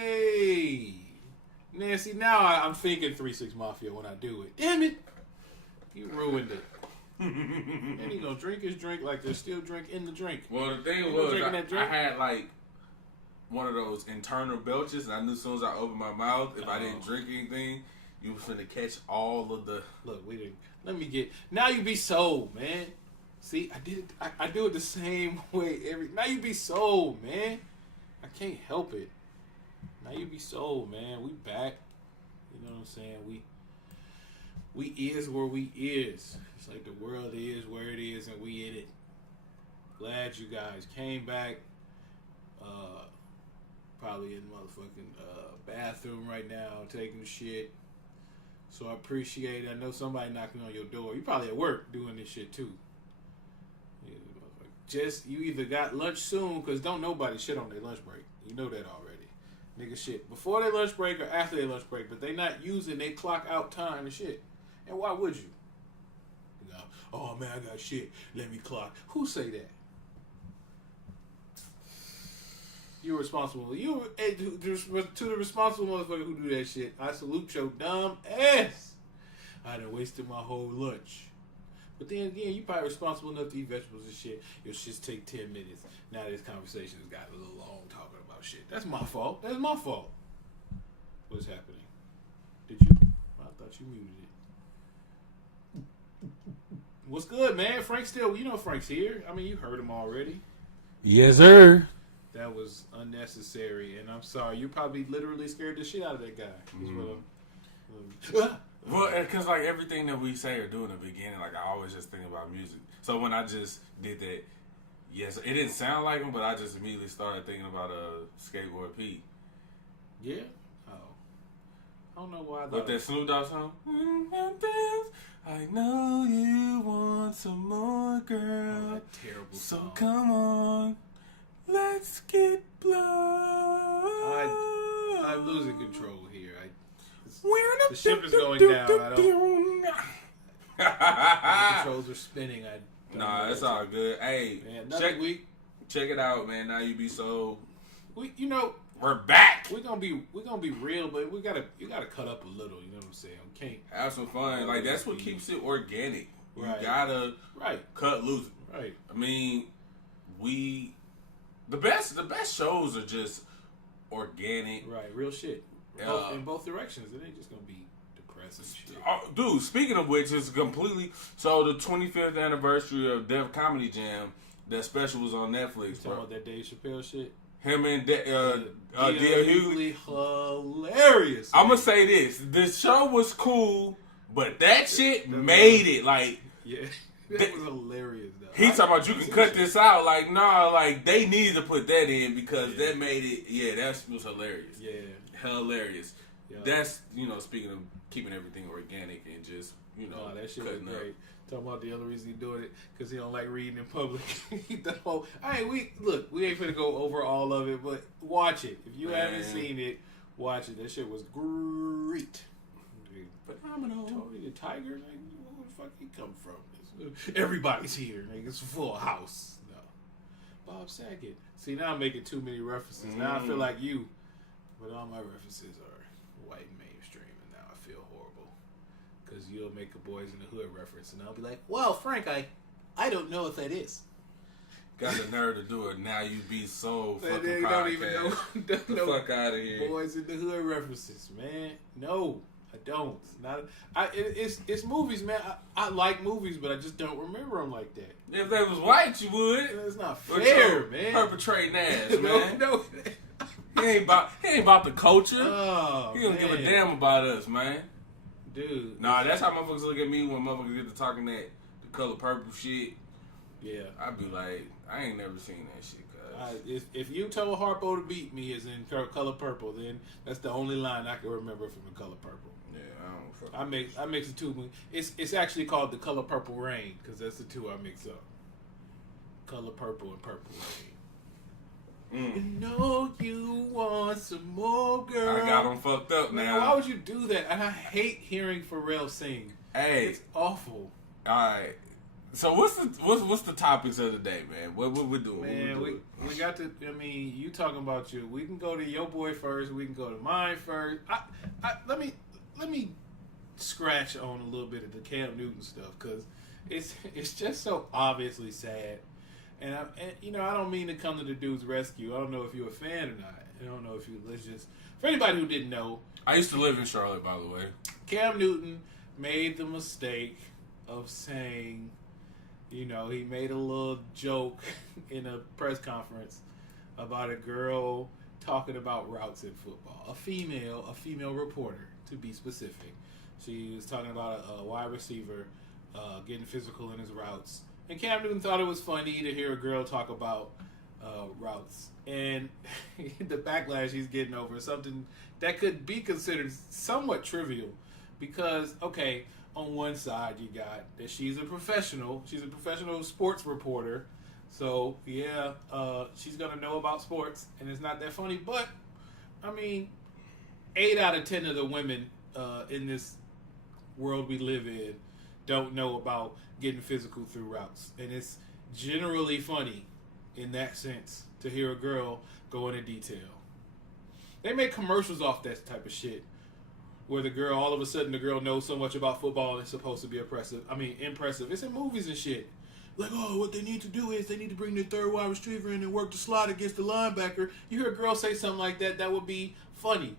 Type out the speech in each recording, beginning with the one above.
Hey, Nancy. Now I'm thinking 3-6 Mafia when I do it. Damn it, you ruined it. And he gonna drink his drink like there's still drink in the drink. Well, the thing was, I had like one of those internal belches, and I knew as soon as I opened my mouth, if I didn't drink anything, you was finna catch all of the. Look, we didn't. Let me get. Now you be sold, man. See, I did it. I do it the same way Now you be sold, man. I can't help it. Now you be sold, man. We back. You know what I'm saying? We is where we is. It's like the world is where it is, and we in it. Glad you guys came back. Probably in the motherfucking bathroom right now, taking shit. So I appreciate it. I know somebody knocking on your door. You probably at work doing this shit too. Just, you either got lunch soon, because don't nobody shit on their lunch break. You know that already. Nigga shit before their lunch break or after their lunch break, but they not using their clock out time and shit. And why would you? You know, oh man, I got shit. Let me clock. Who say that? You're responsible. To the responsible motherfucker who do that shit, I salute your dumb ass. I done wasted my whole lunch. But then again, you probably responsible enough to eat vegetables and shit. Your shits take 10 minutes. Now this conversation has got a little long talking about shit. That's my fault. That's my fault. What's happening? Did you? I thought you muted it. What's good, man? Frank's still, you know Frank's here. I mean, you heard him already. Yes, sir. That was unnecessary, and I'm sorry. You probably literally scared the shit out of that guy. Well, because like everything that we say or do in the beginning, like I always just think about music. So when I just did that, yes, it didn't sound like him, but I just immediately started thinking about Skateboard P. Yeah. Oh. I don't know why. With that Snoop Dogg song. I know you want some more, girl. Oh, that terrible so song. Come on, let's get blown. I'm losing control here. The ship is going down. The controls are spinning. Nah, it's all good. Hey, man, check it out, man. Now you be so. We're back. We're gonna be real, but you gotta cut up a little. You know what I'm saying? We can't have some fun. Like that's what keeps it organic. You right. gotta cut loose. Right. I mean, the best shows are just organic. Right. Real shit. In both directions. It ain't just gonna be depressing shit. Dude, speaking of which, it's completely. So the 25th anniversary of Def Comedy Jam, that special was on Netflix. You talking about that Dave Chappelle shit? Him and D.L. Hughley. Hilarious. I'm gonna say this: the show was cool, but that shit made it like. Yeah, that was hilarious. Though. He talking about you can cut this out. Like, nah, like they needed to put that in because that made it. Yeah, that was hilarious. Yeah. Hilarious. Yeah. That's, speaking of keeping everything organic and just, that shit was great. Talking about the other reason he doing it because he don't like reading in public. We ain't finna go over all of it, but watch it. If you haven't seen it, watch it. That shit was great. Phenomenal. Tony the Tiger, like, where the fuck he come from? Everybody's here, nigga. It's a full house. No. Bob Saget. See, now I'm making too many references. Now I feel like you. But all my references are white and mainstream, and now I feel horrible. Because you'll make a Boys in the Hood reference, and I'll be like, well, Frank, I don't know if that is. Got the nerve to do it. Now you be so fucking they podcast. don't even know. Get the fuck out of here. Boys in the Hood references, man. No, I don't. It's movies, man. I like movies, but I just don't remember them like that. If they was white, you would. It's not fair, man. Perpetrating ass, man. No. He ain't about the culture. Oh, he don't give a damn about us, man. Dude. Nah, that's how motherfuckers look at me when motherfuckers get to talking the color purple shit. Yeah. I be like, I ain't never seen that shit, cuz. If you told Harpo to beat me as in color purple, then that's the only line I can remember from the color purple. Yeah, I don't fuck. I mix the two. It's actually called the color purple rain because that's the two I mix up. Color purple and purple rain. You know you want some more, girl. I got them fucked up now. Why would you do that? And I hate hearing Pharrell sing. Hey. It's awful. Alright. So what's the topics of the day, man? What we doing? Man, we got to. I mean, you talking about you? We can go to your boy first. We can go to mine first. Let me scratch on a little bit of the Cam Newton stuff because it's just so obviously sad. And I don't mean to come to the dude's rescue. I don't know if you're a fan or not. I don't know if you. Let's just for anybody who didn't know. I used to live in Charlotte, by the way. Cam Newton made the mistake of saying. He made a little joke in a press conference about a girl talking about routes in football. A female reporter, to be specific. She was talking about a wide receiver getting physical in his routes. And Cam Newton thought it was funny to hear a girl talk about routes. And the backlash he's getting over something that could be considered somewhat trivial. Because, okay, on one side, you got that she's a professional. She's a professional sports reporter. So, yeah, she's going to know about sports. And it's not that funny. But, I mean, 8 out of 10 of the women in this world we live in don't know about getting physical through routes. And it's generally funny in that sense to hear a girl go into detail. They make commercials off that type of shit. Where all of a sudden the girl knows so much about football and it's supposed to be impressive. It's in movies and shit. Like, what they need to do is they need to bring the third wide receiver in and work the slot against the linebacker. You hear a girl say something like that, that would be funny.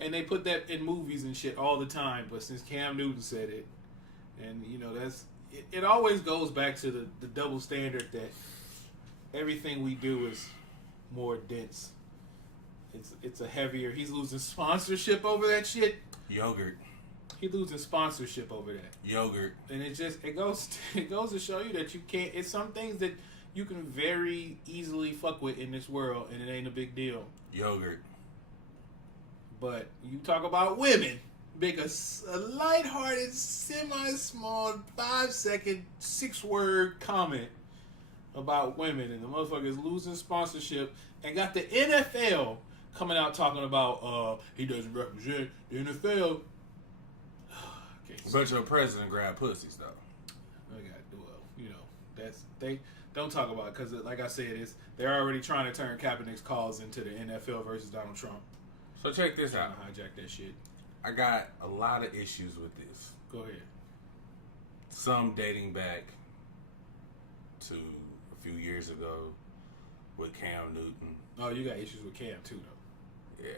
And they put that in movies and shit all the time. But since Cam Newton said it, and it always goes back to the double standard that everything we do is more dense. It's a heavier. He's losing sponsorship over that shit. Yogurt. He losing sponsorship over that. Yogurt. And it goes to show you that you can't. It's some things that you can very easily fuck with in this world, and it ain't a big deal. Yogurt. But you talk about women, make a lighthearted, semi-small, 5-second, 6-word comment about women, and the motherfucker is losing sponsorship, and got the NFL coming out talking about he doesn't represent the NFL. But your president grab pussies though. They don't talk about it because, like I said, they're already trying to turn Kaepernick's calls into the NFL versus Donald Trump. So check this out. Hijack that shit. I got a lot of issues with this. Go ahead. Some dating back to a few years ago with Cam Newton. Oh, you got issues with Cam too, though. Yeah.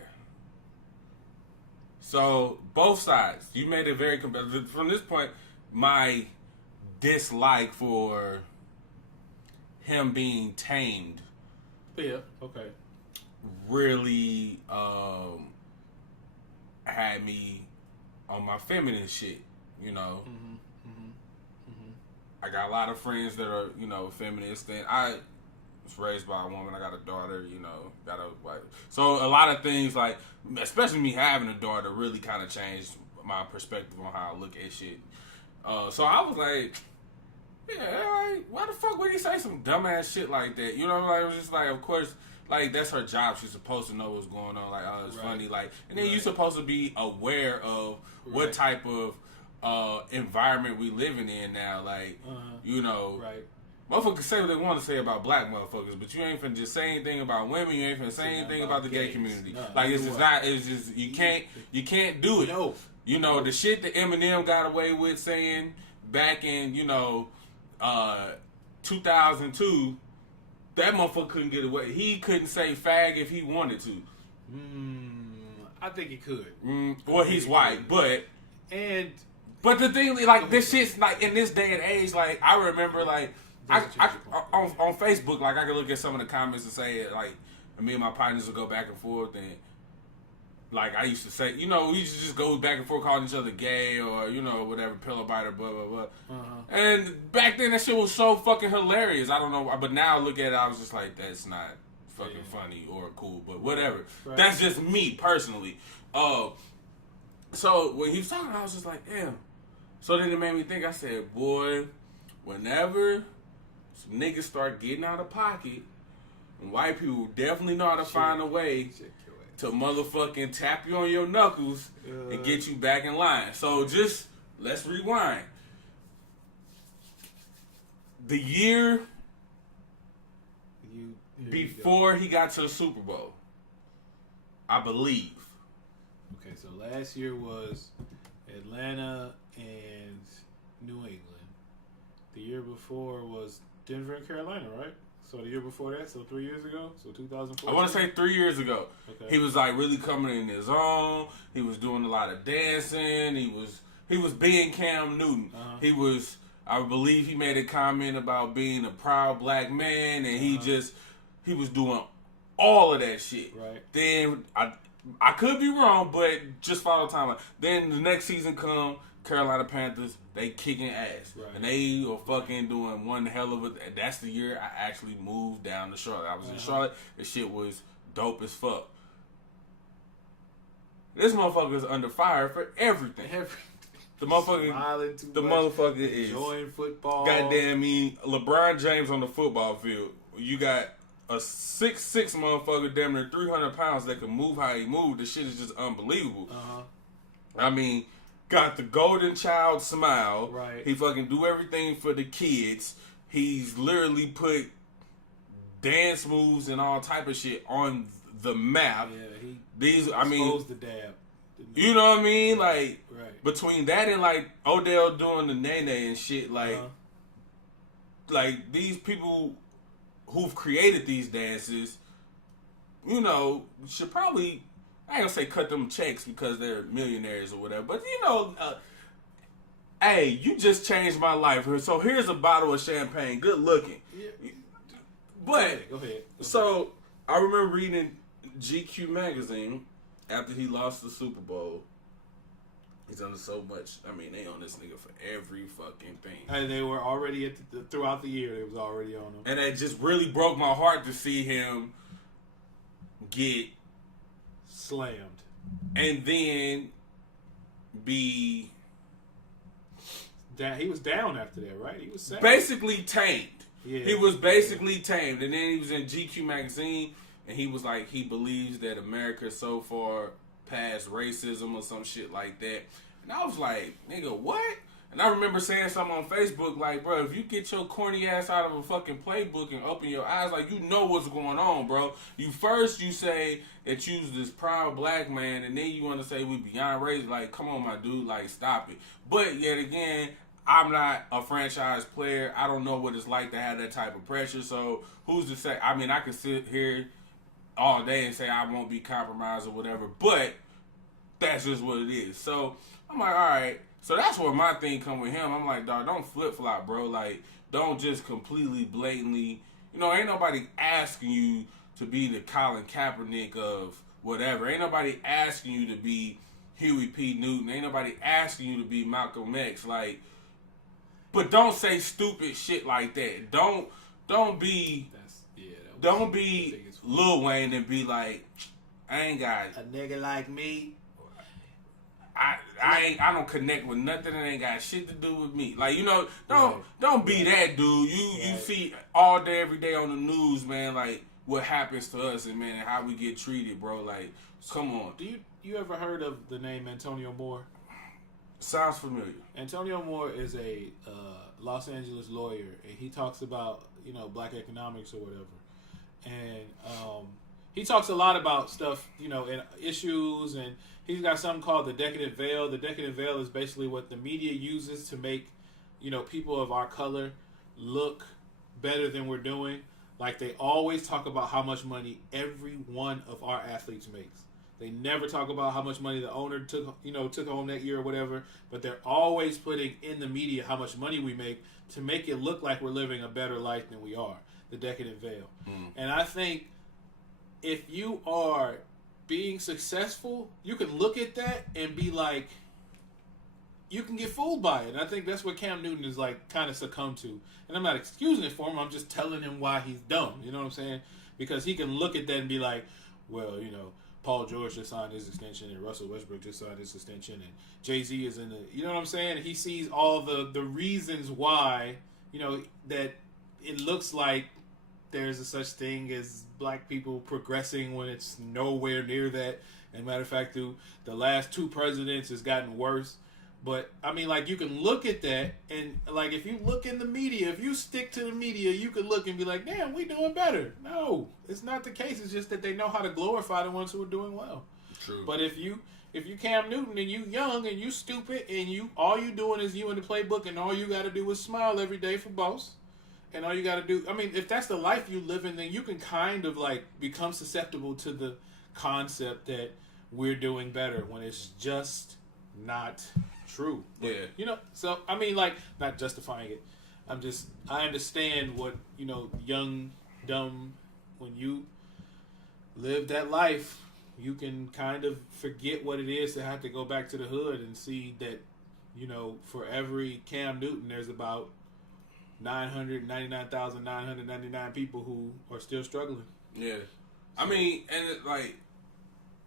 So, both sides. You made it very competitive. From this point, my dislike for him being tamed. Yeah, okay. Really had me on my feminine shit, I got a lot of friends that are, feminists, and I was raised by a woman. I got a daughter, got a wife. So a lot of things, like, especially me having a daughter, really kind of changed my perspective on how I look at shit. So I was like, why the fuck would he say some dumbass shit like that? It was just like, of course, like, that's her job. She's supposed to know what's going on. Like, it's funny. Like, and then you're supposed to be aware of what type of environment we living in now. Like, Right. Motherfuckers say what they want to say about black motherfuckers, but you ain't finna just say anything about women. You ain't finna say anything about the gay community. No, like, it's just not. It's just you can't do it. No. The shit that Eminem got away with saying back in 2002, that motherfucker couldn't get away. He couldn't say fag if he wanted to. I think he could. Well, he's white, but the thing, like, this shit's like in this day and age. Like, I remember, like. On Facebook, like, I can look at some of the comments and say, like, me and my partners would go back and forth, and, like, I used to say, we used to just go back and forth calling each other gay or, whatever, pillow biter, blah, blah, blah. And back then, that shit was so fucking hilarious. I don't know, but now I look at it, I was just like, that's not fucking funny or cool, but whatever. Right. That's just me, personally. So, when he was talking, I was just like, damn. So then it made me think, I said, boy, whenever some niggas start getting out of pocket, and white people definitely know how to find a way to motherfucking tap you on your knuckles and get you back in line. So just, let's rewind. the year Here before he got to the Super Bowl, I believe. Okay, so last year was Atlanta and New England. The year before was Denver and Carolina, right? So the year before that, so 3 years ago, so 2014. I want to say 3 years ago. Okay. He was like really coming in his own. He was doing a lot of dancing. He was being Cam Newton. He was, I believe, he made a comment about being a proud black man, and he was doing all of that shit. Right. Then I could be wrong, but just follow the timeline. Then the next season come, Carolina Panthers, they kicking ass. Right. And they are fucking doing one hell of a... That's the year I actually moved down to Charlotte. I was in Charlotte. The shit was dope as fuck. This motherfucker is under fire for everything. The motherfucker is enjoying football. Goddamn me, LeBron James on the football field. You got a 6'6" motherfucker, damn near 300 pounds that can move how he moved. The shit is just unbelievable. I mean, got the golden child smile. Right. He fucking do everything for the kids. He's literally put dance moves and all type of shit on the map. Yeah, he exposed the dab. You know what I mean? Like, right. Between that and like Odell doing the nay and shit, like these people who've created these dances, you know, should probably, I ain't gonna say cut them checks because they're millionaires or whatever, but you know, hey, you just changed my life. So here's a bottle of champagne, good looking. Yeah. But go ahead. So I remember reading GQ magazine after he lost the Super Bowl. He's under so much. I mean, they on this nigga for every fucking thing. And they were already throughout the year. They was already on him. And it just really broke my heart to see him get slammed, and then be down. He was down after that, right? He was sad. Basically tamed. Yeah. He was basically tamed, and then he was in GQ magazine, and he was like, he believes that America so far past racism or some shit like that. And I was like, nigga, what? And I remember saying something on Facebook like, bro, if you get your corny ass out of a fucking playbook and open your eyes, like, you know what's going on, bro. You say that you's this proud black man, and then you want to say we beyond race. Like, come on, my dude, like, stop it. But yet again, I'm not a franchise player. I don't know what it's like to have that type of pressure. So who's to say? I mean, I can sit here all day and say I won't be compromised or whatever, but that's just what it is. So I'm like, all right. So that's where my thing come with him. I'm like, dog, don't flip flop, bro. Like, don't just completely blatantly, you know, ain't nobody asking you to be the Colin Kaepernick of whatever. Ain't nobody asking you to be Huey P. Newton. Ain't nobody asking you to be Malcolm X. Like, but don't say stupid shit like that. Don't be Lil Wayne and be like, I ain't got a nigga like me. I don't connect with nothing that ain't got shit to do with me. Like, you know, don't be that dude. You see all day, every day on the news, man, like what happens to us and man, and how we get treated, bro. Like, come on. Do you ever heard of the name Antonio Moore? Sounds familiar. Antonio Moore is a Los Angeles lawyer, and he talks about, you know, black economics or whatever. And he talks a lot about stuff, you know, and issues, and he's got something called the decadent veil. The decadent veil is basically what the media uses to make, you know, people of our color look better than we're doing. Like, they always talk about how much money every one of our athletes makes. They never talk about how much money the owner took home that year or whatever, but they're always putting in the media how much money we make to make it look like we're living a better life than we are. The decadent veil. And I think if you are being successful, you can look at that and be like, you can get fooled by it. And I think that's what Cam Newton is like kind of succumbed to. And I'm not excusing it for him. I'm just telling him why he's dumb. You know what I'm saying? Because he can look at that and be like, well, you know, Paul George just signed his extension and Russell Westbrook just signed his extension and Jay-Z is in the, you know what I'm saying? He sees all the reasons why, you know, that it looks like there's a such thing as black people progressing when it's nowhere near that. And matter of fact, through the last two presidents, it's gotten worse. But I mean, like, you can look at that, and like, if you look in the media, if you stick to the media, you can look and be like, damn, we doing better. No, it's not the case. It's just that they know how to glorify the ones who are doing well. True. But if you Cam Newton and you young and you stupid and you all you doing is you in the playbook and all you got to do is smile every day for boss, and all you got to do, I mean, if that's the life you live in, then you can kind of like become susceptible to the concept that we're doing better when it's just not true. Yeah. You know, so I mean, like, not justifying it. I understand what, you know, young, dumb, when you live that life, you can kind of forget what it is to have to go back to the hood and see that, you know, for every Cam Newton, there's about 999,999 people who are still struggling. Yeah. I mean, and it, like,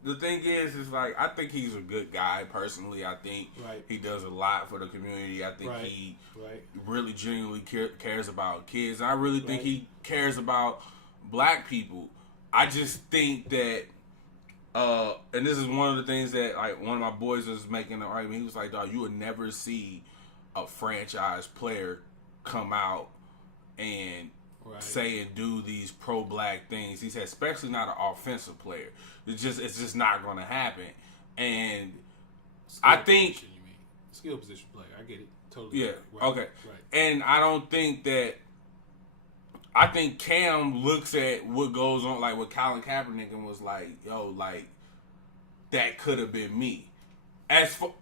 the thing is like, I think he's a good guy personally. I think he does a lot for the community. I think he really genuinely cares about kids. I really think he cares about black people. I just think that, and this is one of the things that, like, one of my boys was making an argument. He was like, dog, you would never see a franchise player come out and say and do these pro-black things. He said, especially not an offensive player. It's just not going to happen. And I think position, you mean skill position player. I get it totally. Yeah. Right. Okay. Right. And I don't think that. I think Cam looks at what goes on, like with Colin Kaepernick, and was like, "Yo, like that could have been me." As far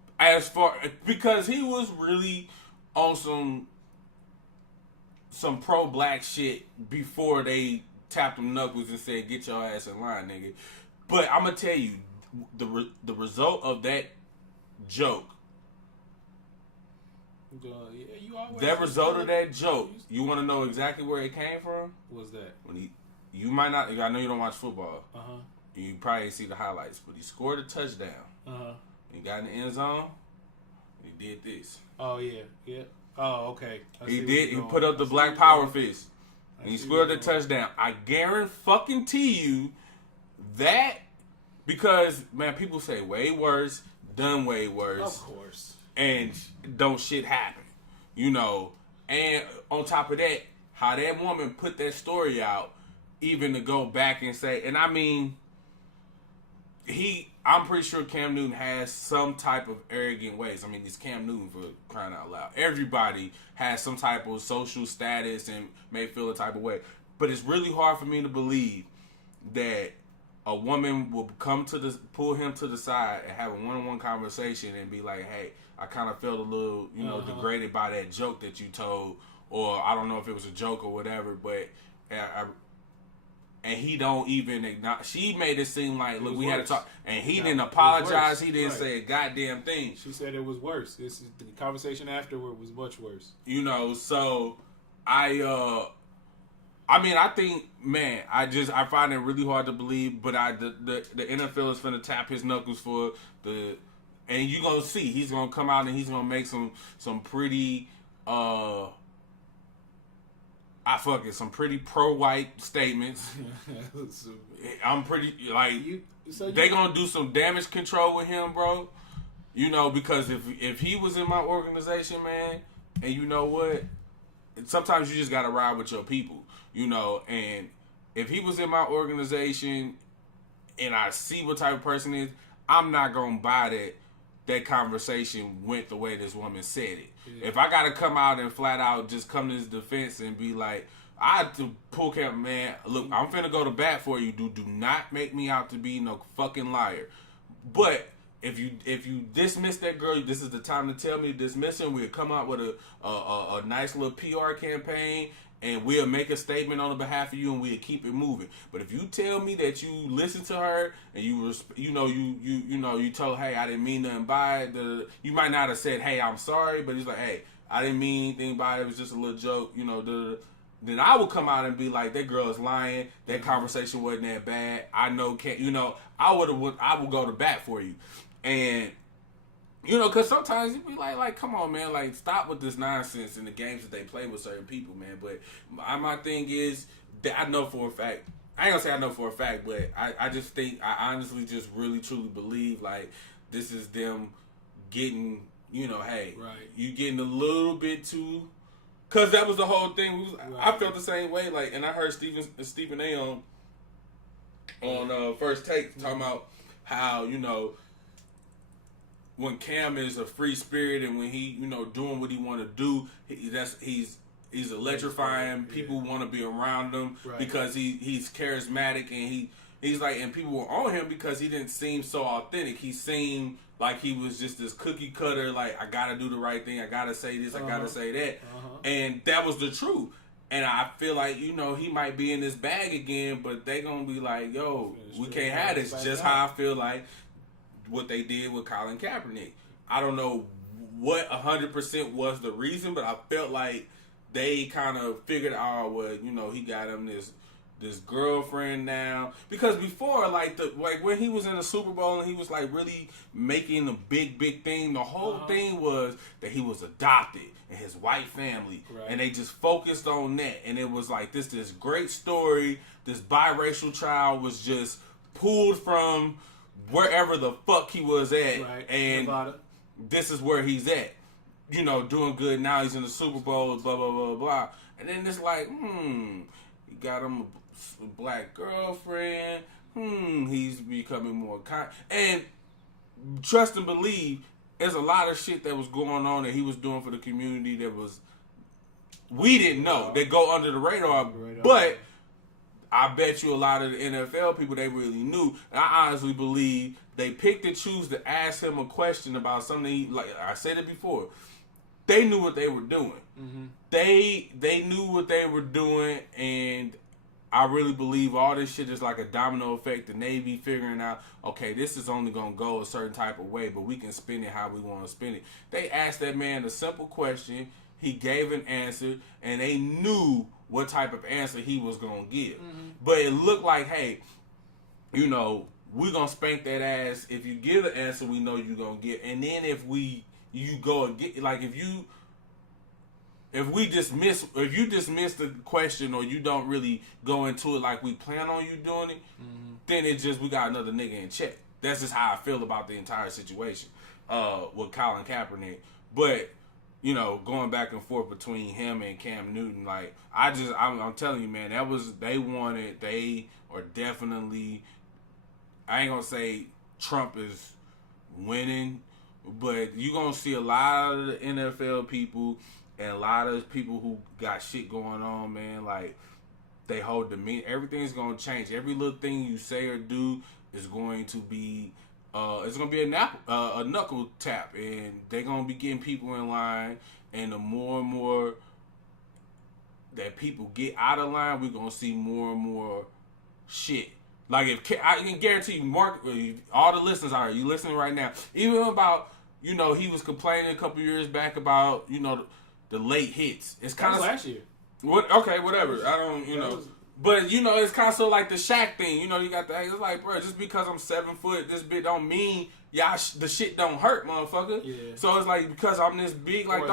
because he was really on some pro-black shit before they tapped him knuckles and said, "Get your ass in line, nigga." But I'm gonna tell you, the result of that joke, that result of that joke, you want to know exactly where it came from? What's that? When you might not. I know you don't watch football. You probably didn't see the highlights, but he scored a touchdown. He got in the end zone. He did this. Oh yeah. Oh, okay. He did. He put up the black power fist. And he scored a touchdown. I guarantee you that, because, man, people say way worse, done way worse. Of course. And don't shit happen. You know. And on top of that, how that woman put that story out, even to go back and say, and I mean, I'm pretty sure Cam Newton has some type of arrogant ways. I mean, it's Cam Newton, for crying out loud. Everybody has some type of social status and may feel a type of way. But it's really hard for me to believe that a woman will pull him to the side and have a one-on-one conversation and be like, "Hey, I kind of felt a little, degraded by that joke that you told," or I don't know if it was a joke or whatever, but and he don't even acknowledge. She made it seem like, look, we had to talk, and he didn't apologize. He didn't say a goddamn thing. She said it was worse. The conversation afterward was much worse. You know, so I mean, I think, man, I find it really hard to believe, but the NFL is finna tap his knuckles for the, and you gonna see he's gonna come out and he's gonna make some pretty some pretty pro-white statements. I'm pretty like they gonna do some damage control with him, bro. You know, because if he was in my organization, man, and you know what, sometimes you just gotta ride with your people, you know. And if he was in my organization, and I see what type of person he is, I'm not gonna buy that conversation went the way this woman said it. Yeah. If I gotta come out and flat out just come to his defense and be like, I have to pull Cap, man, look, I'm finna go to bat for you, dude. Do not make me out to be no fucking liar. But if you dismiss that girl, this is the time to tell me to dismiss him. We'll come out with a nice little PR campaign, and we'll make a statement on the behalf of you, and we'll keep it moving. But if you tell me that you listen to her and you told her, hey, I didn't mean nothing by it, you might not have said, hey, I'm sorry, but he's like, hey, I didn't mean anything by it. It was just a little joke, then I will come out and be like, that girl is lying. That conversation wasn't that bad. I know, I will go to bat for you. And, because sometimes you be like, come on, man, like, stop with this nonsense in the games that they play with certain people, man. But my thing is that I know for a fact, I ain't gonna say I know for a fact, but I just think, I honestly just really, truly believe, like, this is them getting hey, right. you getting a little bit too. Because that was the whole thing. I felt the same way. Like, and I heard Stephen A. on First Take talking about how, when Cam is a free spirit and when he, doing what he want to do, he's electrifying. People want to be around him because he's charismatic and he's like, and people were on him because he didn't seem so authentic. He seemed like he was just this cookie cutter, like, I gotta do the right thing, I gotta say this, I gotta say that. And that was the truth. And I feel like, he might be in this bag again, but they gonna be like, yo, we can't have this. Just how I feel like what they did with Colin Kaepernick. I don't know what 100% was the reason, but I felt like they kind of figured out, well, he got him this girlfriend now. Because before, like when he was in the Super Bowl and he was like really making a big thing, the whole thing was that he was adopted and his white family. And they just focused on that. And it was like this great story. This biracial child was just pulled from wherever the fuck he was at. And Nevada. This is where he's at. Doing good. Now he's in the Super Bowl, blah, blah, blah, blah. And then it's like, he got him a black girlfriend. He's becoming more kind. And trust and believe, there's a lot of shit that was going on that he was doing for the community that we didn't know. They go under the radar. But I bet you a lot of the NFL people, they really knew. And I honestly believe they picked and choose to ask him a question about something. Like I said it before, they knew what they were doing. They knew what they were doing, and I really believe all this shit is like a domino effect. The Navy figuring out, okay, this is only going to go a certain type of way, but we can spin it how we want to spin it. They asked that man a simple question. He gave an answer, and they knew what type of answer he was going to give. But it looked like, hey, we're going to spank that ass. If you give the answer we know you're going to get. And then if you go and get, like, if you dismiss the question or you don't really go into it like we plan on you doing it, then it's just we got another nigga in check. That's just how I feel about the entire situation with Colin Kaepernick. But going back and forth between him and Cam Newton, like I'm telling you, man, they are definitely. I ain't gonna say Trump is winning, but you're gonna see a lot of the NFL people. And a lot of people who got shit going on, man, like, they hold demeanor. Everything's going to change. Every little thing you say or do is going to be, a knuckle tap. And they're going to be getting people in line. And the more and more that people get out of line, we're going to see more and more shit. Like, I can guarantee you, Mark, all the listeners out there, you listening right now, even about, he was complaining a couple years back about, the late hits. It's kind of last year. What? Okay, whatever. I don't, but it's kind of so like the Shaq thing. You got the. It's like, bro, just because I'm 7 foot, this bit don't mean the shit don't hurt, motherfucker. Yeah. So it's like because I'm this big, like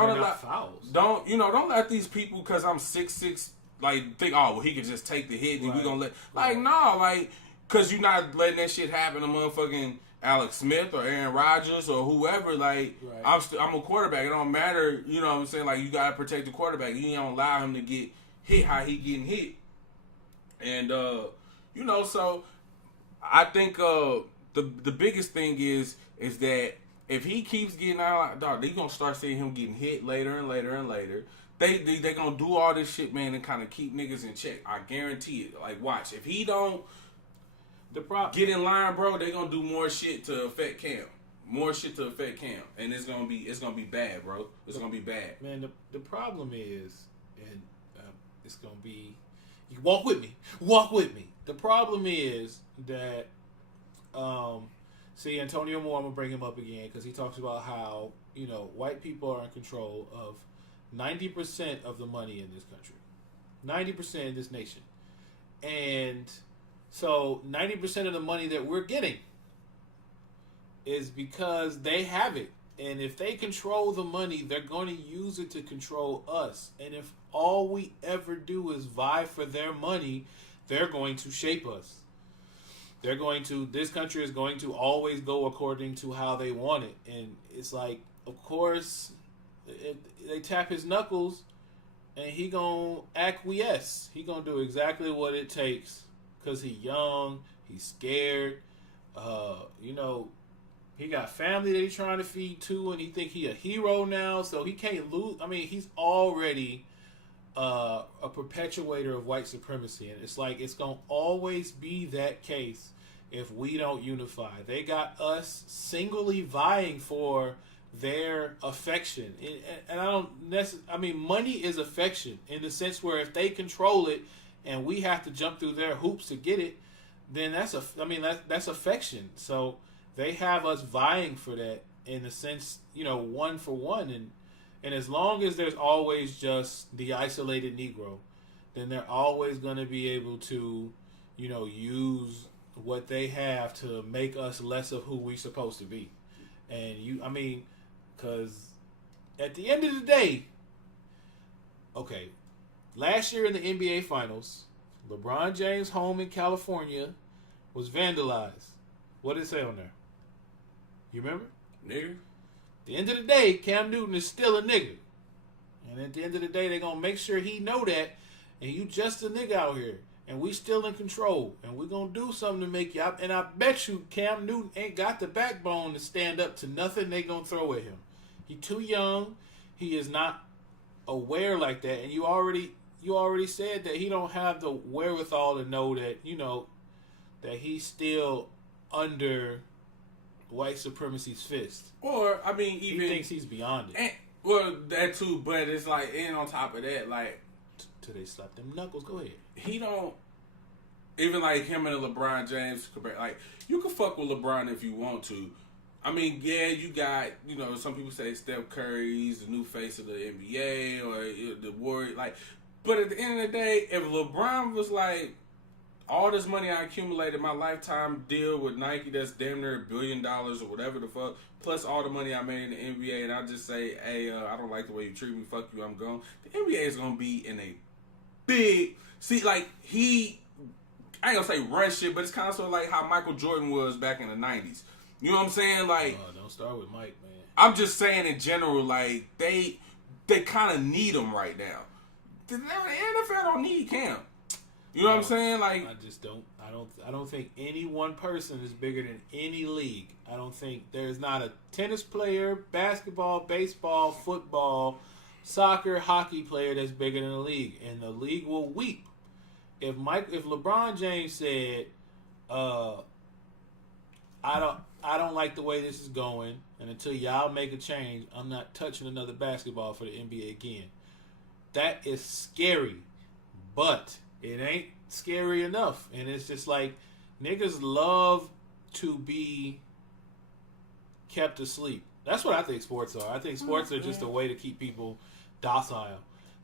don't let these people because I'm 6'6", like think well he can just take the hit and we gonna let no because you're not letting that shit happen to motherfucking Alex Smith or Aaron Rodgers or whoever, I'm a quarterback. It don't matter, you know what I'm saying? Like, you got to protect the quarterback. You don't allow him to get hit how he getting hit. And, so I think the biggest thing is that if he keeps getting out, dog, they're going to start seeing him getting hit later and later and later. They going to do all this shit, man, and kind of keep niggas in check. I guarantee it. Like, watch. If he don't get in line, bro, they're gonna do more shit to affect Cam. And it's gonna be bad, bro. It's gonna be bad. Man, the problem is, and it's gonna be, you walk with me. The problem is that, see, Antonio Moore, I'm gonna bring him up again because he talks about how white people are in control of 90% of the money in this country, 90% in this nation, and so 90% of the money that we're getting is because they have it. And if they control the money, they're going to use it to control us. And if all we ever do is vie for their money, they're going to shape us. This country is going to always go according to how they want it. And it's like, of course, they tap his knuckles, and he gonna acquiesce. He gonna do exactly what it takes, cause he young, he's scared. You know, he got family that he's trying to feed too, and he think he a hero now, so he can't lose. I mean, he's already a perpetuator of white supremacy, and it's like it's gonna always be that case if we don't unify. They got us singly vying for their affection, and I don't necessarily. I mean, money is affection in the sense where if they control it, and we have to jump through their hoops to get it, then that's that's affection. So they have us vying for that in the sense, you know, one for one, and as long as there's always just the isolated Negro, then they're always going to be able to, you know, use what they have to make us less of who we're supposed to be. And because at the end of the day, okay, last year in the NBA Finals, LeBron James' home in California was vandalized. What did it say on there? You remember? Nigger. At the end of the day, Cam Newton is still a nigga. And at the end of the day, they're going to make sure he know that, and you just a nigga out here. And we still in control. And we're going to do something to make you up. And I bet you Cam Newton ain't got the backbone to stand up to nothing they going to throw at him. He too young. He is not aware like that. And you already said that he don't have the wherewithal to know that, you know, that he's still under white supremacy's fist. Or, I mean, even... He thinks he's beyond it. And, well, that too, but it's like, and on top of that, like... Till they slap them knuckles, go ahead. He don't... Even like him and LeBron James, like, you can fuck with LeBron if you want to. I mean, yeah, you got, you know, some people say Steph Curry's the new face of the NBA or the Warriors, like... But at the end of the day, if LeBron was like, all this money I accumulated, my lifetime deal with Nike that's damn near $1 billion or whatever the fuck, plus all the money I made in the NBA, and I just say, hey, I don't like the way you treat me, fuck you, I'm gone. The NBA is going to be in a big... See, like, I ain't going to say run shit, but it's kind of sort of like how Michael Jordan was back in the 90s. You know what I'm saying? Like, don't start with Mike, man. I'm just saying in general, like, they kind of need him right now. The NFL don't need Cam. You know what I'm saying? Like, I just don't. I don't think any one person is bigger than any league. I don't think there's not a tennis player, basketball, baseball, football, soccer, hockey player that's bigger than the league, and the league will weep if LeBron James said, I don't like the way this is going, and until y'all make a change, I'm not touching another basketball for the NBA again. That is scary, but it ain't scary enough. And it's just like, niggas love to be kept asleep. That's what I think sports are. I think sports are just a way to keep people docile.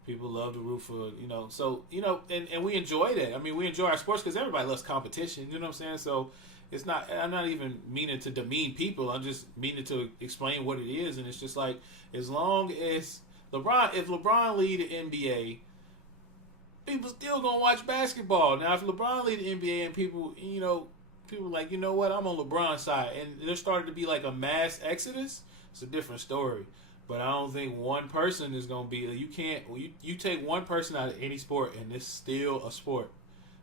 People love to root for, you know. So, you know, and we enjoy that. I mean, we enjoy our sports because everybody loves competition. You know what I'm saying? So it's not, I'm not even meaning to demean people. I'm just meaning to explain what it is. And it's just like, as long as if LeBron lead the NBA, people still gonna watch basketball. Now, if LeBron lead the NBA and people like, you know what, I'm on LeBron's side, and there started to be like a mass exodus, it's a different story. But I don't think one person is gonna be. You take one person out of any sport, and it's still a sport,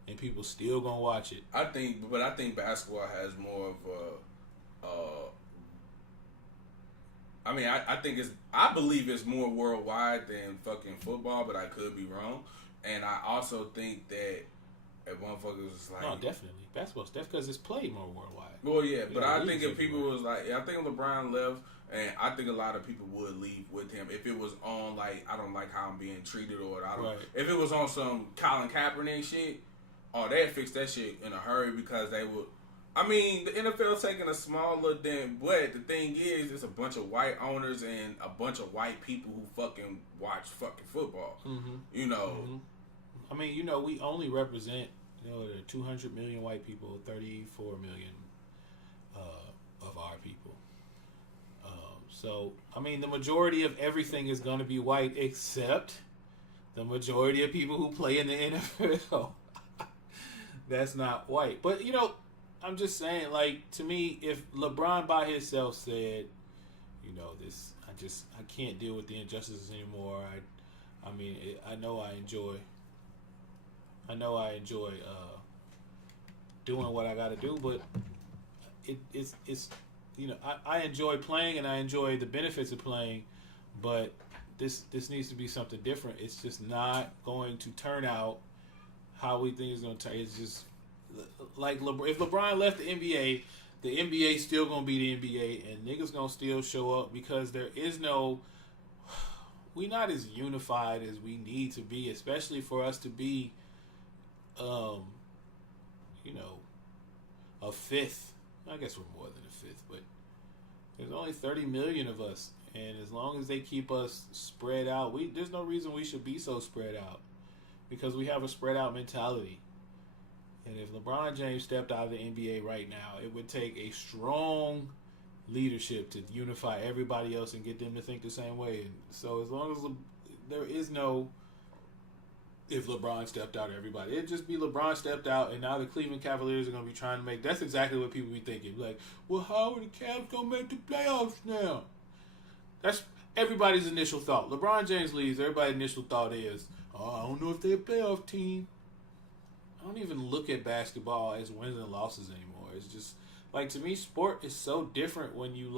and people still gonna watch it. I think basketball has more of a. I mean, I believe it's more worldwide than fucking football, but I could be wrong. And I also think that if motherfuckers was like... No, definitely. Basketball's definitely because it's played more worldwide. Well, yeah, but I think if people was like... I think LeBron left, and I think a lot of people would leave with him if it was on, like, I don't like how I'm being treated, or I don't... Right. If it was on some Colin Kaepernick shit, they'd fix that shit in a hurry because they would... I mean, the NFL's taking a small little dent, but the thing is, it's a bunch of white owners and a bunch of white people who fucking watch fucking football. Mm-hmm. You know. Mm-hmm. I mean, you know, we only represent, you know, 200 million white people, 34 million of our people. So, I mean, the majority of everything is going to be white except the majority of people who play in the NFL. That's not white. But, you know, I'm just saying, like, to me, if LeBron by himself said, I can't deal with the injustices anymore. I know I enjoy doing what I got to do, but it's I enjoy playing and I enjoy the benefits of playing, but this needs to be something different. It's just not going to turn out how we think it's going to turn. It's just like if LeBron left the NBA still going to be the NBA, and niggas going to still show up because there is no. We not as unified as we need to be, especially for us to be, a fifth. I guess we're more than a fifth, but there's only 30 million of us, and as long as they keep us spread out, there's no reason we should be so spread out, because we have a spread out mentality. And if LeBron James stepped out of the NBA right now, it would take a strong leadership to unify everybody else and get them to think the same way. And so as long as there is no if LeBron stepped out, everybody, it'd just be LeBron stepped out, and now the Cleveland Cavaliers are going to be trying to make. That's exactly what people be thinking. Like, well, how are the Cavs going to make the playoffs now? That's everybody's initial thought. LeBron James leaves. Everybody's initial thought is, oh, I don't know if they're a playoff team. I don't even look at basketball as wins and losses anymore. It's just like, to me, sport is so different when you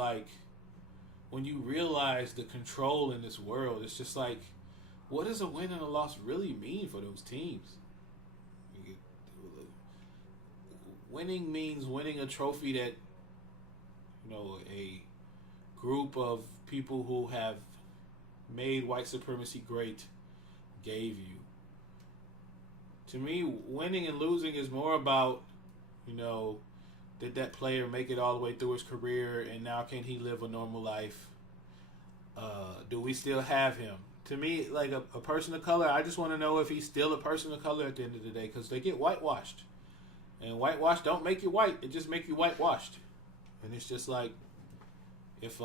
realize the control in this world. It's just like, what does a win and a loss really mean for those teams? Winning means winning a trophy that, a group of people who have made white supremacy great gave you. To me, winning and losing is more about, did that player make it all the way through his career, and now can he live a normal life? Do we still have him? To me, like a person of color, I just want to know if he's still a person of color at the end of the day, because they get whitewashed. And whitewash don't make you white, it just make you whitewashed. And it's just like, just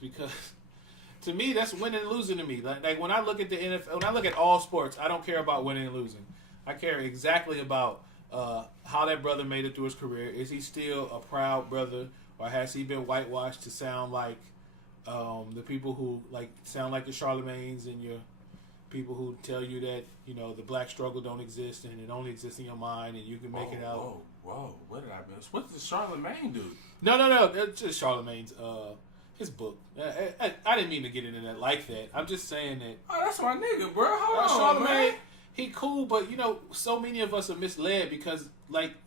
because, to me, that's winning and losing to me. Like when I look at the NFL, when I look at all sports, I don't care about winning and losing. I care exactly about how that brother made it through his career. Is he still a proud brother, or has he been whitewashed to sound like the people who sound like the Charlemagnes and your people who tell you that the black struggle don't exist and it only exists in your mind and you can make it out. Whoa! What did I miss? What did Charlemagne do? No. It's just Charlemagne's his book. I didn't mean to get into that like that. I'm just saying that. Oh, that's my nigga, bro. Hold on, Charlemagne. man. He cool, but so many of us are misled because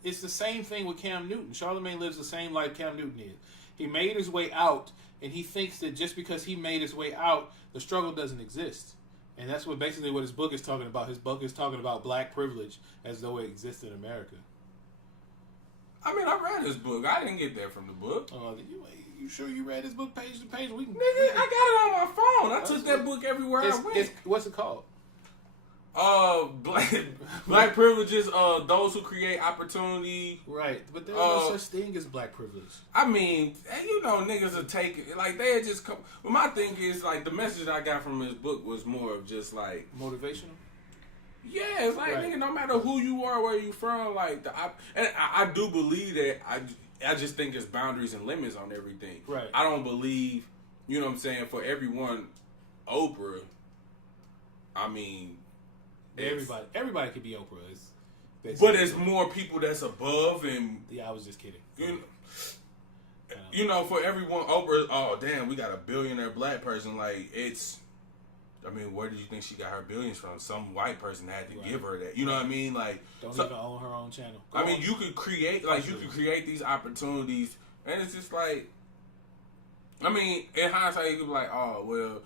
it's the same thing with Cam Newton. Charlemagne lives the same life Cam Newton is. He made his way out, and he thinks that just because he made his way out, the struggle doesn't exist. And that's basically what his book is talking about. His book is talking about black privilege as though it exists in America. I mean, I read his book. I didn't get that from the book. Oh, you sure you read his book page to page? Nigga, I got it on my phone. I took that book everywhere I went. What's it called? Black privileges, those who create opportunity. Right, but there's no such thing as black privilege. I mean, niggas are taking, they just come. But my thing is, the message that I got from his book was more of just, motivational? Yeah, it's like, nigga, no matter who you are, where you from, and I do believe that, I just think there's boundaries and limits on everything. Right. I don't believe, you know what I'm saying, for everyone, Oprah, I mean... Everybody could be Oprah. But there's more people that's above and... Yeah, I was just kidding. For everyone, Oprah, oh, damn, we got a billionaire black person. Where did you think she got her billions from? Some white person had to give her that. You know what I mean? Don't even own her own channel. You could create, these opportunities, and it's just in hindsight, you could be like, oh, well...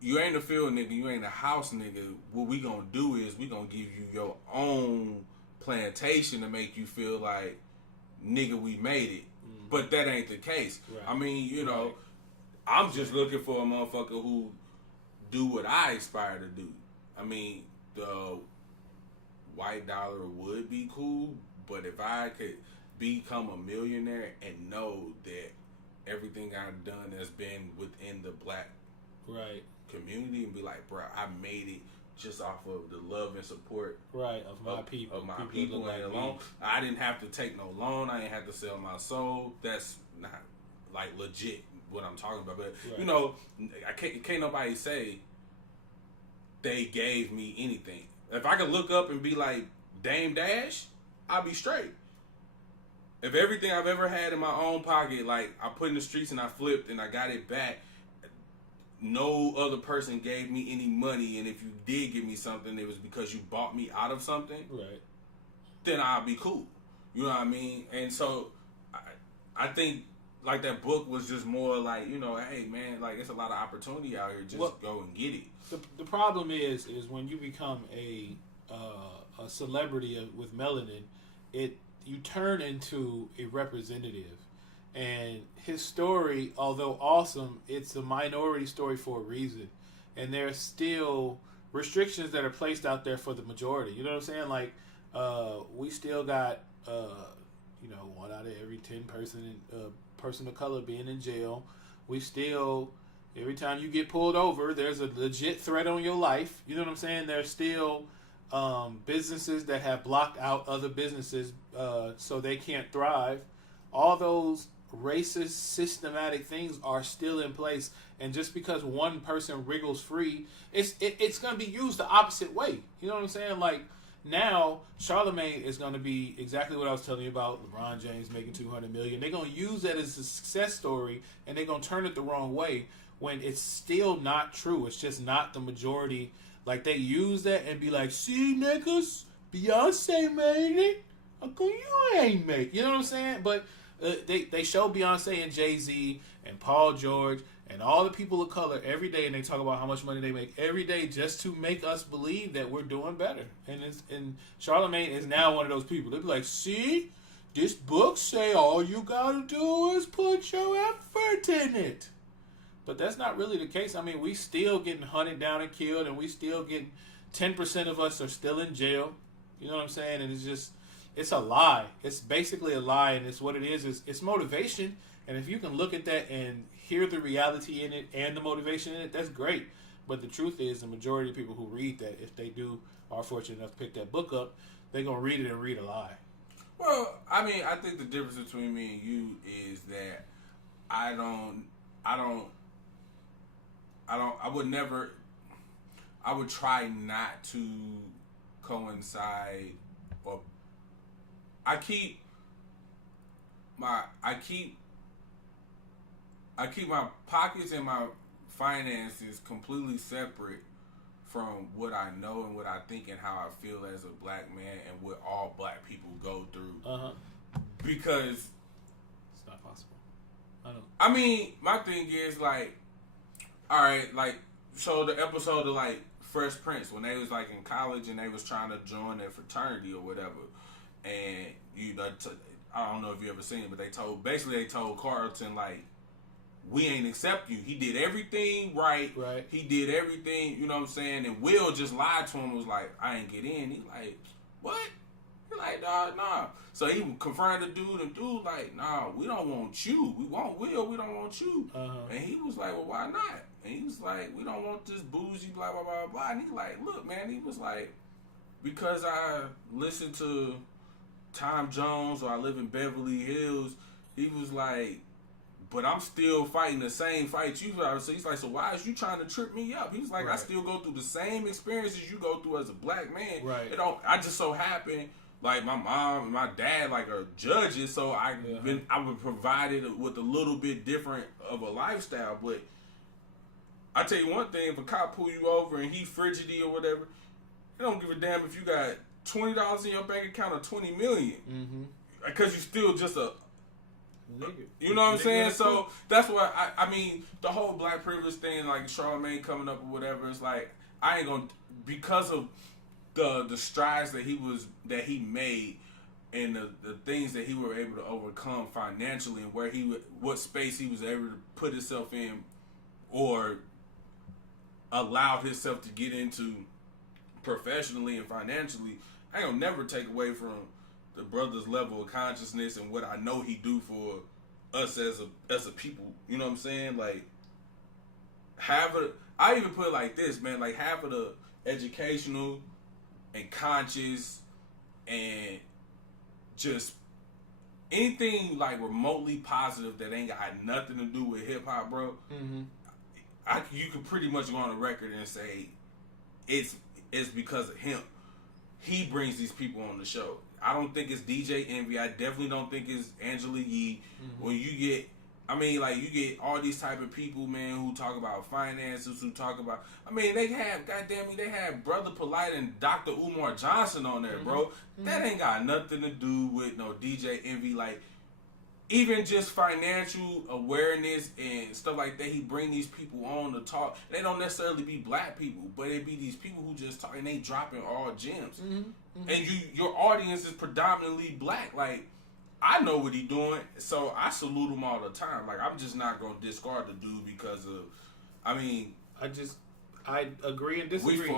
You ain't a field nigga, you ain't a house nigga. What we gonna do is we gonna give you your own plantation to make you feel like, nigga, we made it. Mm. But that ain't the case. Right. I'm just looking for a motherfucker who do what I aspire to do. The white dollar would be cool, but if I could become a millionaire and know that everything I've done has been within the black community and be like, bro, I made it just off of the love and support right of my people, of my people and alone. I didn't have to take no loan. I didn't have to sell my soul. That's not like legit what I'm talking about. But right. you know, I can't nobody say they gave me anything. If I could look up and be like Dame Dash, I'll be straight. If everything I've ever had in my own pocket, like I put in the streets and I flipped and I got it back, no other person gave me any money, and if you did give me something, it was because you bought me out of something, right? Then I'll be cool. You know what I mean? And so I think like that book was just more like, you know, hey man, like it's a lot of opportunity out here. Just go and get it. The problem is when you become a celebrity with melanin, you turn into a representative. And his story, although awesome, it's a minority story for a reason. And there's still restrictions that are placed out there for the majority. You know what I'm saying? Like, we still got, 1 out of every 10 person of color being in jail. We still, every time you get pulled over, there's a legit threat on your life. You know what I'm saying? There's still businesses that have blocked out other businesses so they can't thrive. All those racist, systematic things are still in place, and just because one person wriggles free, it's going to be used the opposite way. You know what I'm saying? Like now, Charlemagne is going to be exactly what I was telling you about. LeBron James making $200 million. They're going to use that as a success story, and they're going to turn it the wrong way when it's still not true. It's just not the majority. Like they use that and be like, "See, niggas, Beyonce made it. How come you ain't make it?" You know what I'm saying? But they show Beyonce and Jay-Z and Paul George and all the people of color every day, and they talk about how much money they make every day just to make us believe that we're doing better. And Charlemagne is now one of those people. They be like, "See, this book say all you gotta do is put your effort in it." But that's not really the case. I mean, we still getting hunted down and killed, and we still getting 10% of us are still in jail. You know what I'm saying? And it's a lie. It's basically a lie, and it's what it is it's motivation. And if you can look at that and hear the reality in it and the motivation in it, that's great. But the truth is, the majority of people who read that, if they are fortunate enough to pick that book up, they're gonna read it and read a lie. Well, I mean, I think the difference between me and you is that I would try not to coincide, or I keep my pockets and my finances completely separate from what I know and what I think and how I feel as a black man and what all black people go through. Because it's not possible. I mean, my thing is like, all right, like, so the episode of like Fresh Prince when they was like in college and they was trying to join their fraternity or whatever, and I don't know if you ever seen it, but they told Carlton like, we ain't accept you. He did everything right. He did everything, you know what I'm saying? And Will just lied to him, was like, I ain't get in. He like, what? He like, nah. So he confronted the dude, and dude like, nah, we don't want you. We want Will, we don't want you. And he was like, well, why not? And he was like, we don't want this bougie, blah, blah, blah, blah. And he like, look, man, he was like, because I listen to Tom Jones or I live in Beverly Hills, he was like, but I'm still fighting the same fight you are. So he's like, so why is you trying to trip me up? He was like, I still go through the same experiences you go through as a black man. I just so happen, like my mom and my dad like are judges, so I was provided with a little bit different of a lifestyle. But I tell you one thing, if a cop pull you over and he frigidity or whatever, they don't give a damn if you got $20 in your bank account or $20 million, because you still just a nigga. You know what I'm saying? So that's why I mean the whole black privilege thing, like Charlemagne coming up or whatever. It's like I ain't gonna, because of the strides that he made and the things that he were able to overcome financially, and what space he was able to put himself in or allowed himself to get into professionally and financially. I ain't gonna never take away from the brother's level of consciousness and what I know he do for us as a people. You know what I'm saying? Like, I even put it like this, man. Like, half of the educational and conscious and just anything like remotely positive that ain't got nothing to do with hip hop, bro. Mm-hmm. You could pretty much go on the record and say it's because of him. He brings these people on the show. I don't think it's DJ Envy. I definitely don't think it's Angela Yee. Mm-hmm. When you get, you get all these type of people, man, who talk about finances, who talk about, they have Brother Polite and Dr. Umar Johnson on there, bro. Mm-hmm. That ain't got nothing to do with no DJ Envy. Like, even just financial awareness and stuff like that, he bring these people on to talk. They don't necessarily be black people, but it be these people who just talk and they dropping all gems. Mm-hmm. Mm-hmm. And your audience is predominantly black. Like, I know what he doing, so I salute him all the time. Like, I'm just not gonna discard the dude because of, I agree and disagree.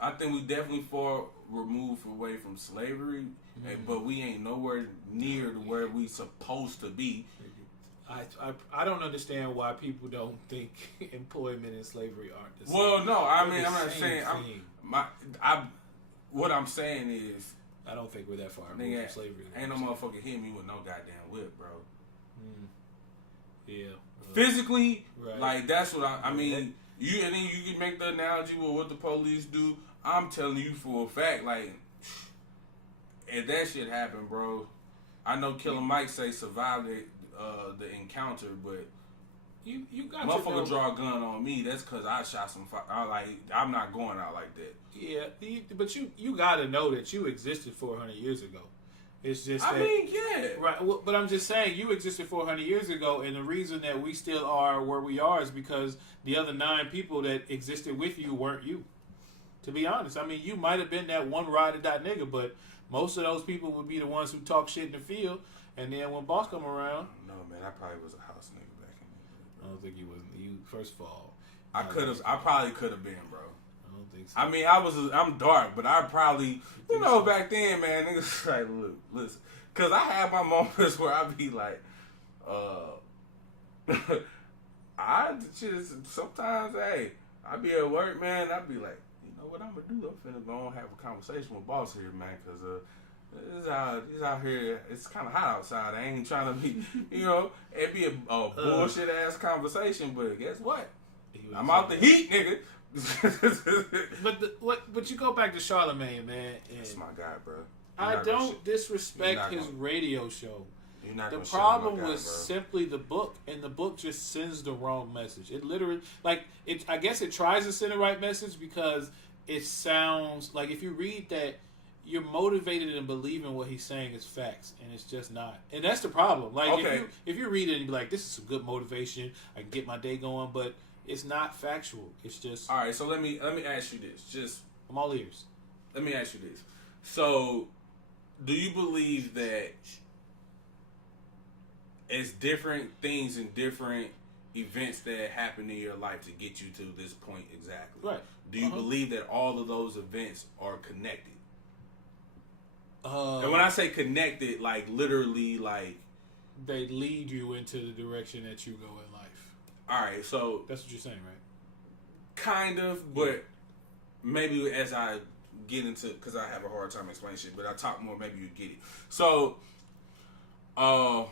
I think we definitely far removed away from slavery, but we ain't nowhere near to where we supposed to be. I don't understand why people don't think employment and slavery aren't the same. Well, no, I'm not saying. What I'm saying is, I don't think we're that far removed from slavery. Ain't no motherfucker hit me with no goddamn whip, bro. Yeah. Physically, right. Like that's what I mean. You can make the analogy with what the police do. I'm telling you for a fact, like, if that shit happened, bro, I know Killer Mike say survived the encounter, but you got motherfucker draw a gun on me. That's because I shot some. I'm not going out like that. Yeah, but you got to know that you existed 400 years ago. It's just yeah. Right, well, but I'm just saying you existed 400 years ago, and the reason that we still are where we are is because the other 9 people that existed with you weren't you. To be honest, you might have been that one ride or die nigga, but most of those people would be the ones who talk shit in the field, and then when boss come around, no man, I probably was a house nigga back in the day. I don't think you wasn't. You first of all, I probably could have been, bro. I don't think so. I'm dark, but I probably, back then, man, niggas like, look, listen, because I had my moments where I be like, sometimes, hey, I be at work, man, I be like, you know what I'm gonna do? I'm finna go and have a conversation with boss here, man, because he's out here, it's kind of hot outside. I ain't trying to be, it'd be a bullshit ass conversation, but guess what? I'm out the heat, nigga. But you go back to Charlemagne, man. That's my guy, bro. I don't disrespect his radio show. The problem was simply the book, and the book just sends the wrong message. It literally, I guess it tries to send the right message because it sounds like if you read that, you're motivated and believing what he's saying is facts, and it's just not. And that's the problem. Like, okay. if you read it and you be like, this is some good motivation, I can get my day going, but it's not factual. It's just... All right, so let me ask you this. I'm all ears. Let me ask you this. So, do you believe that it's different things and different events that happen in your life to get you to this point exactly? Right. Do you believe that all of those events are connected? And when I say connected, like literally, like they lead you into the direction that you go in life. All right, so that's what you're saying, right? Kind of, but maybe as I get into, because I have a hard time explaining shit, but I talk more, maybe you get it. So, I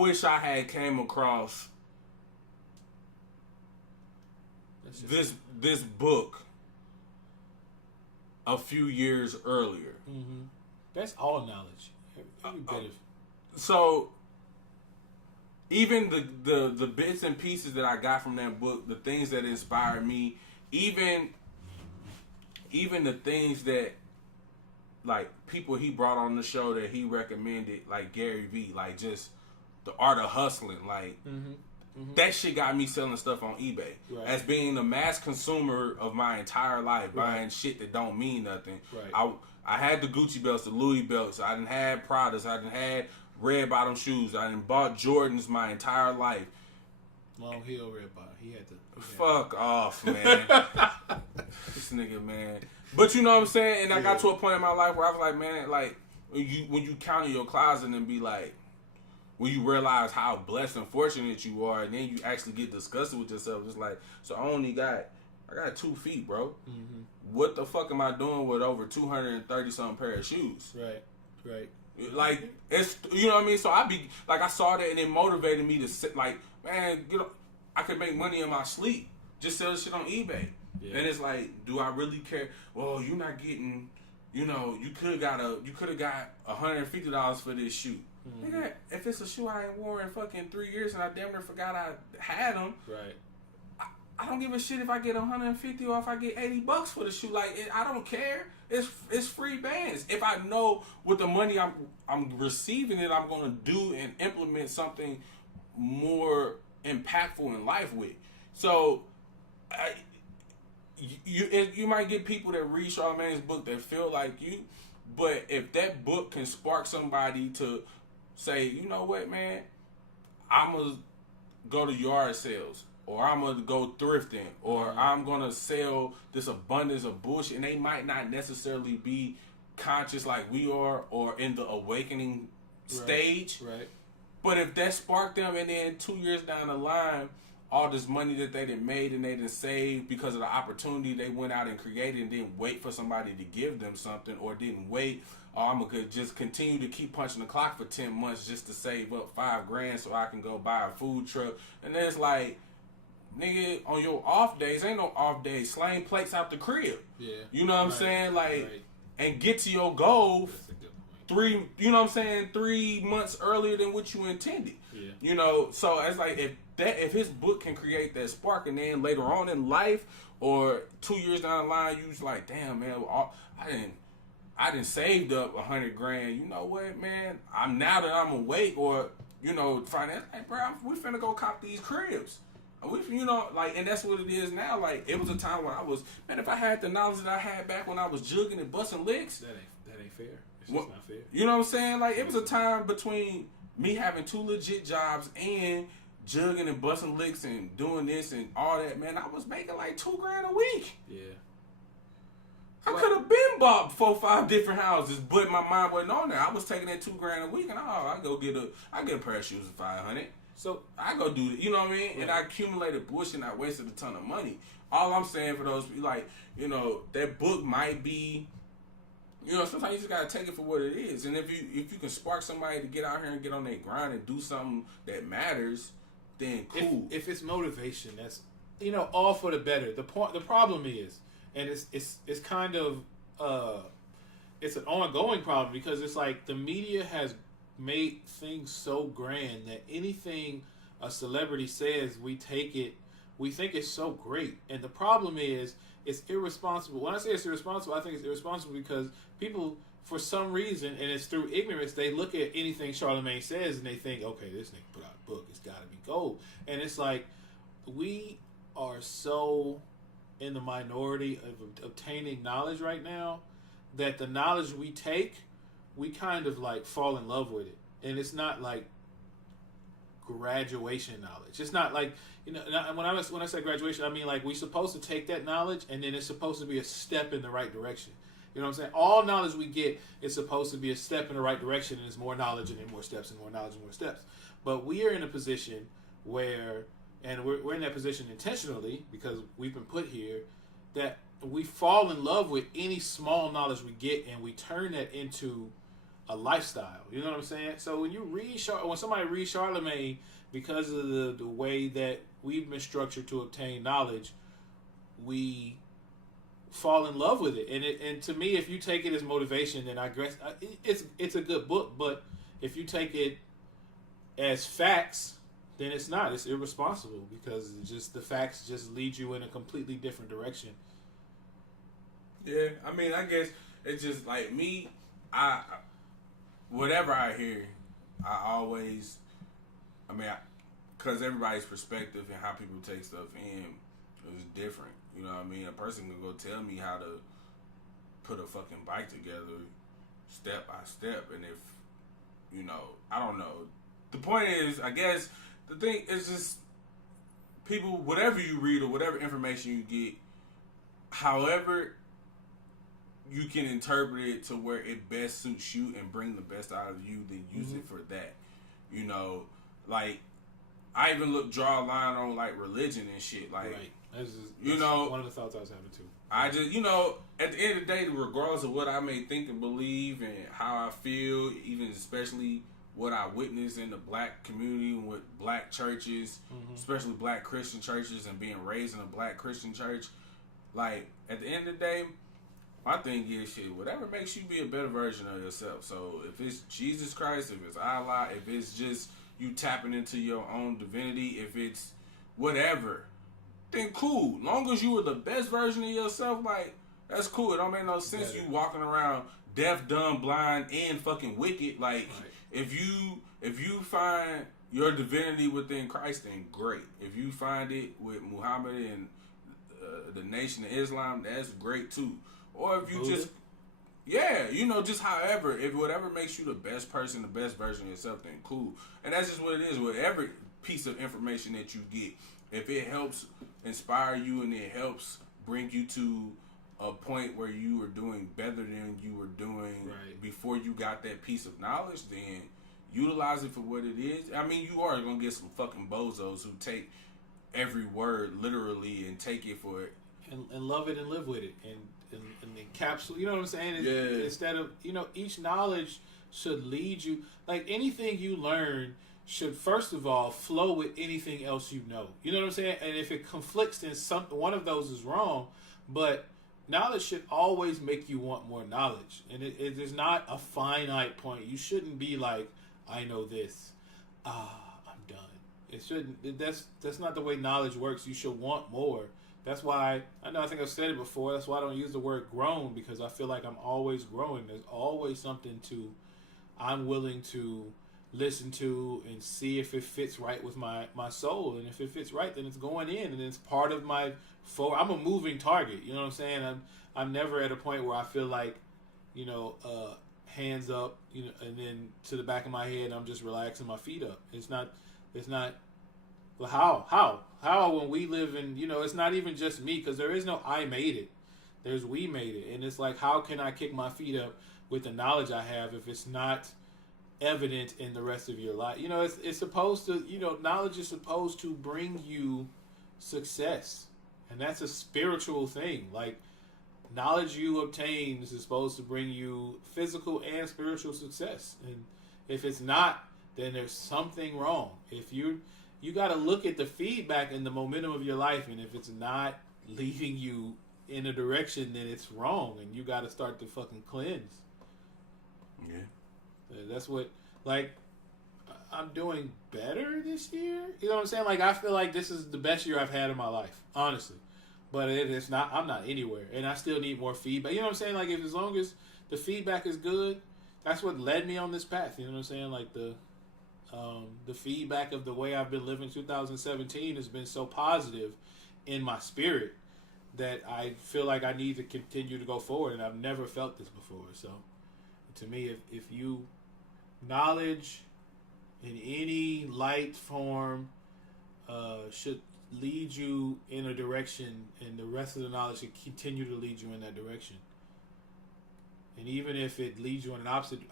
wish I had came across this book a few years earlier. Mm-hmm. That's all knowledge. Every bit of. So, even the bits and pieces that I got from that book, the things that inspired me, even the things that, like, people he brought on the show that he recommended, like Gary Vee, like just the art of hustling, like. Mm-hmm. Mm-hmm. That shit got me selling stuff on eBay. Right. As being the mass consumer of my entire life, buying shit that don't mean nothing. Right. I had the Gucci belts, the Louis belts. I done had Pradas. I done had red bottom shoes. I done bought Jordans my entire life. Long heel red bottom. He had to. Fuck off, man. This nigga, man. But you know what I'm saying? And I got to a point in my life where I was like, man, like when you count in your closet and be like, when you realize how blessed and fortunate you are, and then you actually get disgusted with yourself. It's like, so I got 2 feet, bro. Mm-hmm. What the fuck am I doing with over 230 something pair of shoes? Right. Like, it's, you know what I mean? So I saw that and it motivated me to sit, like, man, I could make money in my sleep. Just sell shit on eBay. Yeah. And it's like, do I really care? Well, you're not getting, you could have got $150 for this shoe. Mm-hmm. Nigga, if it's a shoe I ain't worn in fucking 3 years and I damn near forgot I had them. Right. I don't give a shit if I get $150 or if I get $80 for the shoe. Like, I don't care. It's free bands. If I know with the money I'm receiving it, I'm gonna do and implement something more impactful in life with. So, you might get people that read Charlemagne's book that feel like you, but if that book can spark somebody to say, you know what, man, I'm gonna go to yard sales. Or I'm going to go thrifting, or I'm going to sell this abundance of bullshit. And they might not necessarily be conscious like we are or in the awakening stage. Right. But if that sparked them, and then 2 years down the line, all this money that they done made and they done saved because of the opportunity they went out and created and didn't wait for somebody to give them something, or didn't wait, I'm going to just continue to keep punching the clock for 10 months just to save up $5,000 so I can go buy a food truck. And then it's like, nigga, on your off days, ain't no off days. Slang plates out the crib. Yeah. You know what I'm saying? Like, and get to your goal 3 months earlier than what you intended. Yeah. So it's like if his book can create that spark, and then later on in life or 2 years down the line, you was like, damn, man, I didn't saved up $100,000. You know what, man? Now that I'm awake, or finance, like, bro, we finna go cop these cribs. And that's what it is now. Like, it was a time when I was, man, if I had the knowledge that I had back when I was jugging and busting licks. That ain't fair. It's just not fair. You know what I'm saying? Like, it was a time between me having 2 legit jobs and jugging and busting licks and doing this and all that, man. I was making like $2,000 a week. Yeah. I could have been bought 4 or 5 different houses, but my mind wasn't on that. I was taking that $2,000 a week, and I get a pair of shoes for $500. So I go do it, you know what I mean? Right. And I accumulated bullshit and I wasted a ton of money. All I'm saying for those people, like, that book might be, sometimes you just gotta take it for what it is. And if you can spark somebody to get out here and get on their grind and do something that matters, then cool. If it's motivation, that's all for the better. The problem is, and it's kind of it's an ongoing problem, because it's like the media has made things so grand that anything a celebrity says, we think it's so great. And the problem is, it's irresponsible. When I say it's irresponsible, I think it's irresponsible because people, for some reason, and it's through ignorance, they look at anything Charlemagne says and they think, okay, this nigga put out a book, it's got to be gold. And it's like, we are so in the minority of obtaining knowledge right now that the knowledge we take, we kind of like fall in love with it. And it's not like graduation knowledge. It's not like, when I say graduation, I mean like we're supposed to take that knowledge and then it's supposed to be a step in the right direction. You know what I'm saying? All knowledge we get is supposed to be a step in the right direction, and it's more knowledge and then more steps and more knowledge and more steps. But we are in a position where, and we're in that position intentionally because we've been put here, that we fall in love with any small knowledge we get and we turn that into a lifestyle. You know what I'm saying? So when somebody reads Charlemagne, because of the way that we've been structured to obtain knowledge, we fall in love with it. And to me, if you take it as motivation, then I guess it's a good book. But if you take it as facts, then it's not. It's irresponsible, because the facts just lead you in a completely different direction. Yeah, I mean, I guess it's just like me. Whatever I hear, because everybody's perspective and how people take stuff in is different. You know what I mean? A person can go tell me how to put a fucking bike together step by step, and if, I don't know. The point is, I guess, the thing is just people, whatever you read or whatever information you get, however you can interpret it to where it best suits you and bring the best out of you, then use it for that. You know, like I even draw a line on like religion and shit. Like, right. That's one of the thoughts I was having too. I just, at the end of the day, regardless of what I may think and believe and how I feel, even especially what I witness in the black community and with black churches, especially black Christian churches, and being raised in a black Christian church, like at the end of the day, my thing is shit, whatever makes you be a better version of yourself. So if it's Jesus Christ, if it's Allah, if it's just you tapping into your own divinity, if it's whatever, then cool. Long as you are the best version of yourself, like, that's cool. It don't make no sense you walking around deaf, dumb, blind, and fucking wicked. Like, if you find your divinity within Christ, then great. If you find it with Muhammad and the Nation of Islam, that's great too. Or if you just, just however, if whatever makes you the best person, the best version of yourself, then cool. And that's just what it is with every piece of information that you get. If it helps inspire you and it helps bring you to a point where you are doing better than you were doing before you got that piece of knowledge, then utilize it for what it is. I mean, you are going to get some fucking bozos who take every word literally and take it for it. And love it and live with it. And encapsulate, you know what I'm saying? Instead of, each knowledge should lead you, like anything you learn should first of all flow with anything else you know. You know what I'm saying? And if it conflicts, then one of those is wrong. But knowledge should always make you want more knowledge. And it is not a finite point. You shouldn't be like, I know this. I'm done. It shouldn't. That's not the way knowledge works. You should want more. That's why, I think I've said it before, that's why I don't use the word grown, because I feel like I'm always growing. There's always something I'm willing to listen to and see if it fits right with my soul. And if it fits right, then it's going in, and it's part of my I'm a moving target. You know what I'm saying? I'm never at a point where I feel like, hands up, and then to the back of my head, I'm just relaxing my feet up. It's not, well, how when we live in, it's not even just me, because there is no I made it. There's we made it. And it's like, how can I kick my feet up with the knowledge I have if it's not evident in the rest of your life? It's supposed to, knowledge is supposed to bring you success. And that's a spiritual thing. Like, knowledge you obtain is supposed to bring you physical and spiritual success. And if it's not, then there's something wrong. If you got to look at the feedback and the momentum of your life, and if it's not leading you in a direction, then it's wrong, and you got to start to fucking cleanse. Yeah. That's what, like, I'm doing better this year. You know what I'm saying? Like, I feel like this is the best year I've had in my life, honestly. But it's not. I'm not anywhere, and I still need more feedback. You know what I'm saying? Like, as long as the feedback is good, that's what led me on this path. You know what I'm saying? Like the feedback of the way I've been living 2017 has been so positive in my spirit that I feel like I need to continue to go forward, and I've never felt this before. So, to me, if you knowledge in any light form should lead you in a direction, and the rest of the knowledge should continue to lead you in that direction. And even if it leads you in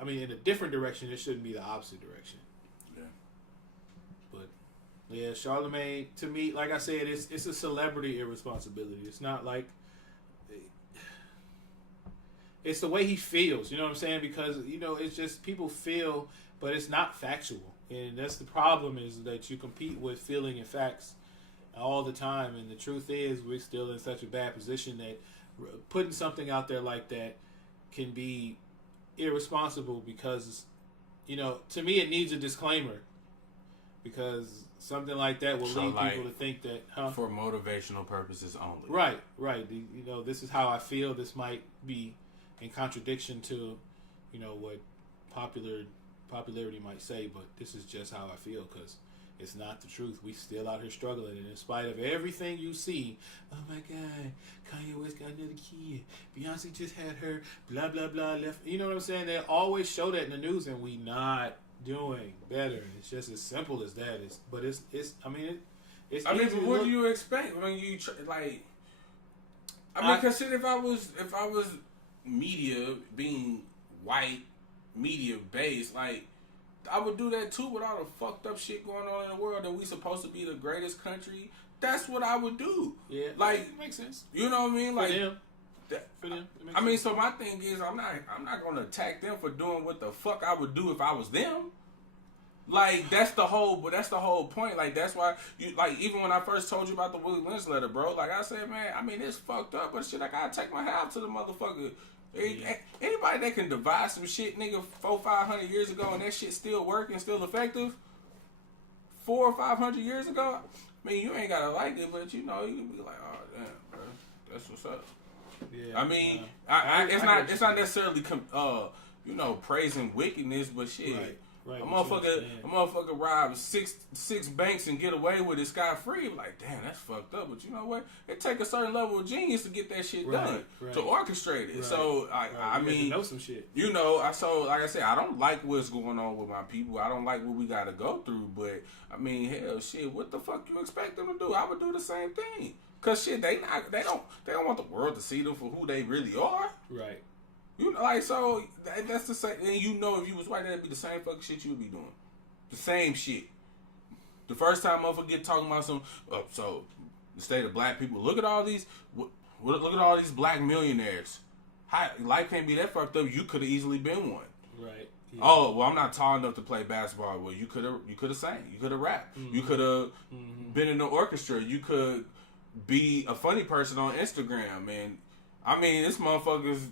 in a different direction, it shouldn't be the opposite direction. Yeah. But yeah, Charlemagne, to me, like I said, it's a celebrity irresponsibility. It's not like, it's the way he feels. You know what I'm saying? Because it's just people feel, but it's not factual, and that's the problem, is that you compete with feeling and facts all the time. And the truth is, we're still in such a bad position that putting something out there like that can be irresponsible, because to me it needs a disclaimer, because something like that will lead people to think that for motivational purposes only. Right. This is how I feel. This might be in contradiction to what popularity might say, but this is just how I feel, because it's not the truth. We still out here struggling, and in spite of everything you see, oh my God, Kanye West got another kid, Beyonce just had her, blah blah blah left. You know what I'm saying? They always show that in the news, and we not doing better. It's just as simple as that. It's but what do you expect when you consider if I was media, being white media based, like, I would do that too with all the fucked up shit going on in the world that we supposed to be the greatest country. That's what I would do. Yeah, like it makes sense. You know what I mean? Like For them. I mean, so my thing is, I'm not gonna attack them for doing what the fuck I would do if I was them. Like that's the whole point. Like that's why even when I first told you about the Willie Lynch letter, bro. Like I said, man, I mean it's fucked up, but shit, I gotta take my hat out to the motherfucker. Yeah. Anybody that can devise some shit, nigga, 400-500 years ago, and that shit still working, still effective, 400 or 500 years ago. I mean, you ain't gotta like it, but you know, you can be like, oh damn, bro, that's what's up. Yeah. I mean, it's not necessarily praising wickedness, but shit. Right. A motherfucker rob six banks and get away with it scot free. Like, damn, that's fucked up. But you know what? It take a certain level of genius to get that shit done, to orchestrate it. Right. So I mean, know some shit. You know, like I said, I don't like what's going on with my people. I don't like what we got to go through. But I mean, hell, shit, what the fuck you expect them to do? I would do the same thing. Cause shit, they don't want the world to see them for who they really are. Right. You know, like, so that's the same. And you know, if you was white, that'd be the same fucking shit you would be doing. The same shit. The first time motherfucker get talking about some, so the state of black people. Look at all these. Look at all these black millionaires. Life can't be that fucked up. You could have easily been one. Right. Yeah. Oh well, I'm not tall enough to play basketball. Well, you could have sang. You could have rapped. Mm-hmm. You could have been in the orchestra. You could be a funny person on Instagram. And I mean, this motherfucker's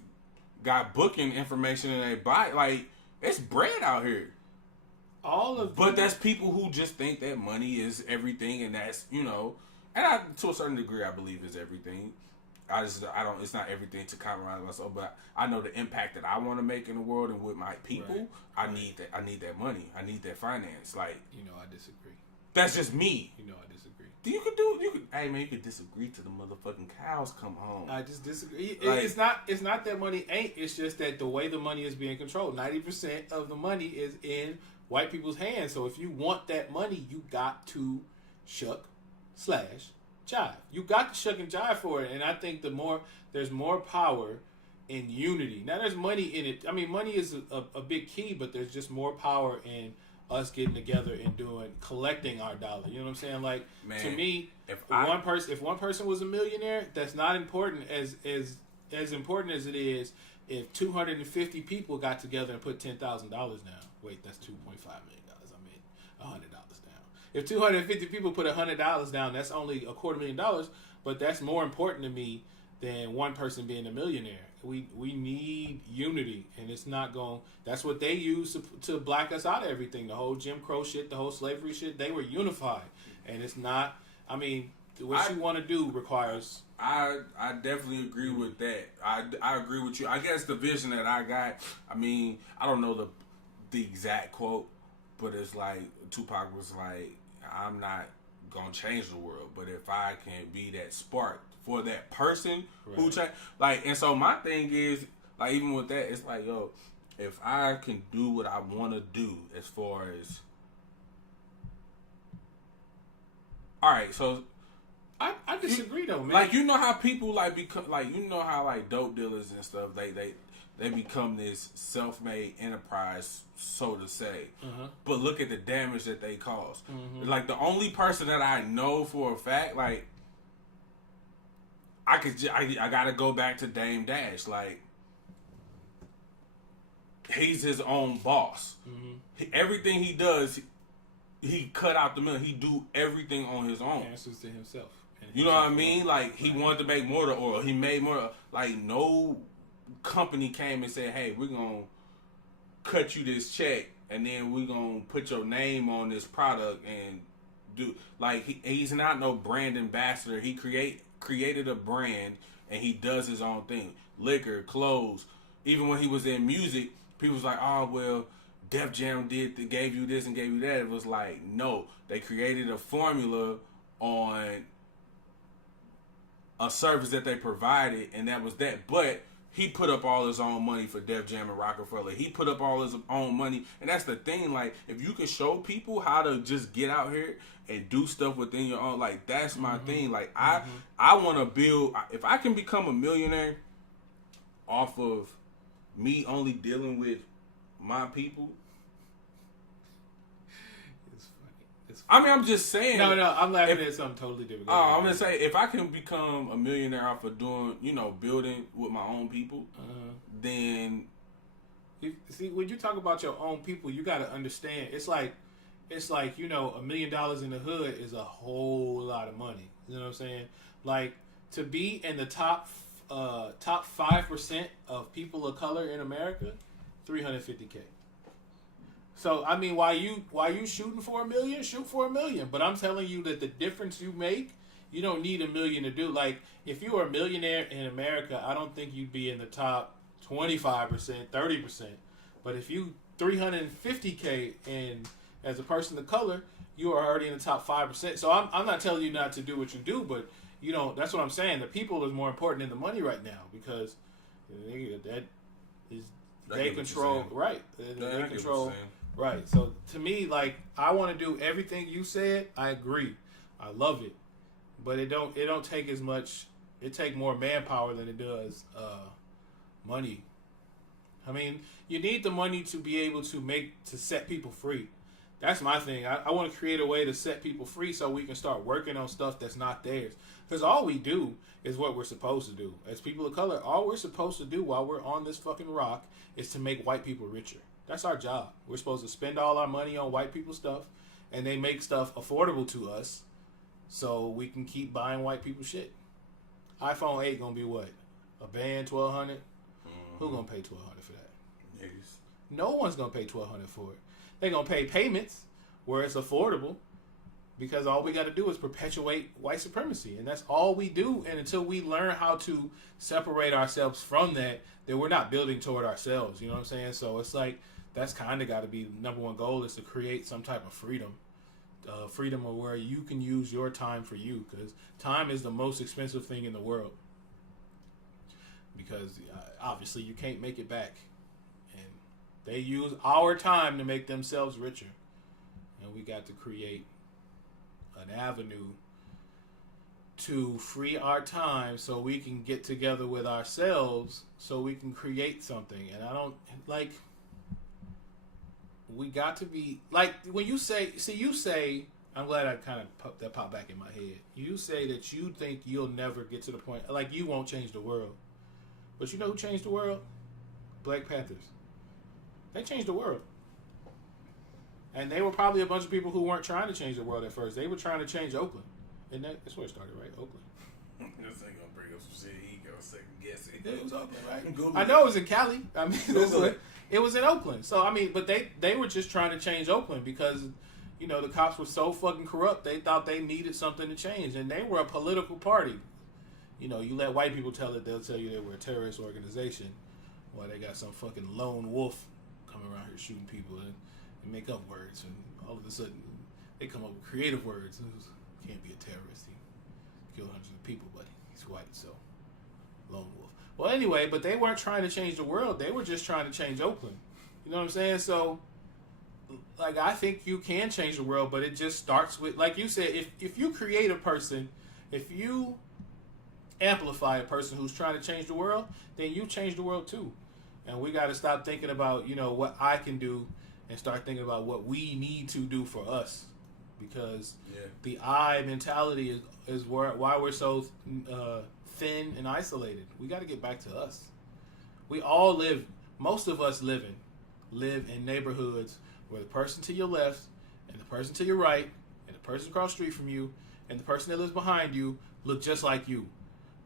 got booking information in their body. Like, it's bread out here. But that's people who just think that money is everything, and that's, you know, and to a certain degree I believe is everything. It's not everything to compromise myself, but I know the impact that I want to make in the world and with my people. Right. I need that money. I need that finance. Like, you know, I disagree. That's just me. You know, I disagree. Hey man, you could disagree till the motherfucking cows come home. I just disagree. It's not that money ain't. It's just that the way the money is being controlled, 90% of the money is in white people's hands. So if you want that money, you got to shuck/jive. You got to shuck and jive for it. And I think there's more power in unity. Now there's money in it. I mean, money is a big key, but there's just more power in us getting together and collecting our dollar. You know what I'm saying? Like, man, to me, if one person was a millionaire, that's not important as important as it is if 250 people got together and put $10,000 down. Wait, that's $2.5 million. I made $100 down. If 250 people put $100 down, that's only $250,000, but that's more important to me than one person being a millionaire. We need unity, and it's not going. That's what they use to black us out of everything. The whole Jim Crow shit, the whole slavery shit. They were unified, and it's not. I mean, what you want to do requires. I definitely agree with that. I agree with you. I guess the vision that I got. I mean, I don't know the exact quote, but it's like Tupac was like, "I'm not gonna change the world, but if I can be that spark for that person who change, like." And so my thing is, like, even with that, it's like, yo, if I can do what I want to do, as far as, all right, so I disagree though, man. Like, you know how people like become, like, you know how like dope dealers and stuff, they become this self-made enterprise, so to say. Uh-huh. But look at the damage that they cause. Mm-hmm. Like, the only person that I know for a fact, like, I gotta go back to Dame Dash. Like, he's his own boss. Mm-hmm. Everything he does, he cut out the middle. He do everything on his own. He answers to himself. You know what I mean? Like, he wanted to make motor oil. He made motor. Like, no company came and said, "Hey, we're gonna cut you this check, and then we're gonna put your name on this product and do." Like, he's not no brand ambassador. He created a brand, and he does his own thing. Liquor, clothes. Even when he was in music, people was like, "Oh well, Def Jam gave you this and gave you that." It was like, no, they created a formula on a service that they provided, and that was that. But he put up all his own money for Def Jam and Rockefeller. He put up all his own money. And that's the thing. Like, if you can show people how to just get out here and do stuff within your own, like, that's my thing. Like, I want to build, if I can become a millionaire off of me only dealing with my people, I mean, I'm just saying. No, I'm laughing at something totally different. I'm gonna say if I can become a millionaire off of doing, building with my own people, then see when you talk about your own people, you got to understand. It's like $1 million in the hood is a whole lot of money. You know what I'm saying? Like to be in the top 5% of people of color in America, $350K. So I mean, while you shooting for $1 million, shoot for $1 million. But I'm telling you that the difference you make, you don't need $1 million to do. Like if you were a millionaire in America, I don't think you'd be in the top 25%, 30%. But if you $350K and as a person of color, you are already in the top 5%. So I'm not telling you not to do what you do, but that's what I'm saying. The people is more important than the money right now because they control, right? They control, right? So to me, like I want to do everything you said. I agree. I love it, but it don't take as much. It take more manpower than it does money. I mean, you need the money to be able to set people free. That's my thing. I want to create a way to set people free so we can start working on stuff that's not theirs. Because all we do is what we're supposed to do. As people of color, all we're supposed to do while we're on this fucking rock is to make white people richer. That's our job. We're supposed to spend all our money on white people stuff, and they make stuff affordable to us so we can keep buying white people shit. iPhone 8 gonna be what? A band, $1,200? Who gonna pay $1,200 for that? Niggas. No one's gonna pay $1,200 for it. They're going to pay payments where it's affordable because all we got to do is perpetuate white supremacy. And that's all we do. And until we learn how to separate ourselves from that, then we're not building toward ourselves. You know what I'm saying? So it's like that's kind of got to be the number one goal is to create some type of freedom. Freedom of where you can use your time for you because time is the most expensive thing in the world. Because obviously you can't make it back. They use our time to make themselves richer. And we got to create an avenue to free our time so we can get together with ourselves so we can create something. And I don't, like, we got to be, like, when you say, I'm glad I kind of that popped back in my head. You say that you think you'll never get to the point, like, you won't change the world. But you know who changed the world? Black Panthers. They changed the world. And they were probably a bunch of people who weren't trying to change the world at first. They were trying to change Oakland. And that's where it started, right? Oakland. This ain't gonna bring up some shit. He gonna second guess it. It was Oakland, right? I know it was in Cali. I mean, it was in Oakland. So, I mean, but they were just trying to change Oakland because, the cops were so fucking corrupt. They thought they needed something to change. And they were a political party. You let white people tell it, they'll tell you they were a terrorist organization. Well, they got some fucking lone wolf coming around here shooting people and make up words, and all of a sudden they come up with creative words. Can't be a terrorist. He killed hundreds of people, but he's white, so lone wolf. Well, anyway, but they weren't trying to change the world. They were just trying to change Oakland. You know what I'm saying? So, like, I think you can change the world, but it just starts with, like you said, if you create a person, if you amplify a person who's trying to change the world, then you change the world too. And we got to stop thinking about, what I can do and start thinking about what we need to do for us. Because the I mentality is why we're so thin and isolated. We got to get back to us. We all most of us live in neighborhoods where the person to your left and the person to your right and the person across the street from you and the person that lives behind you look just like you.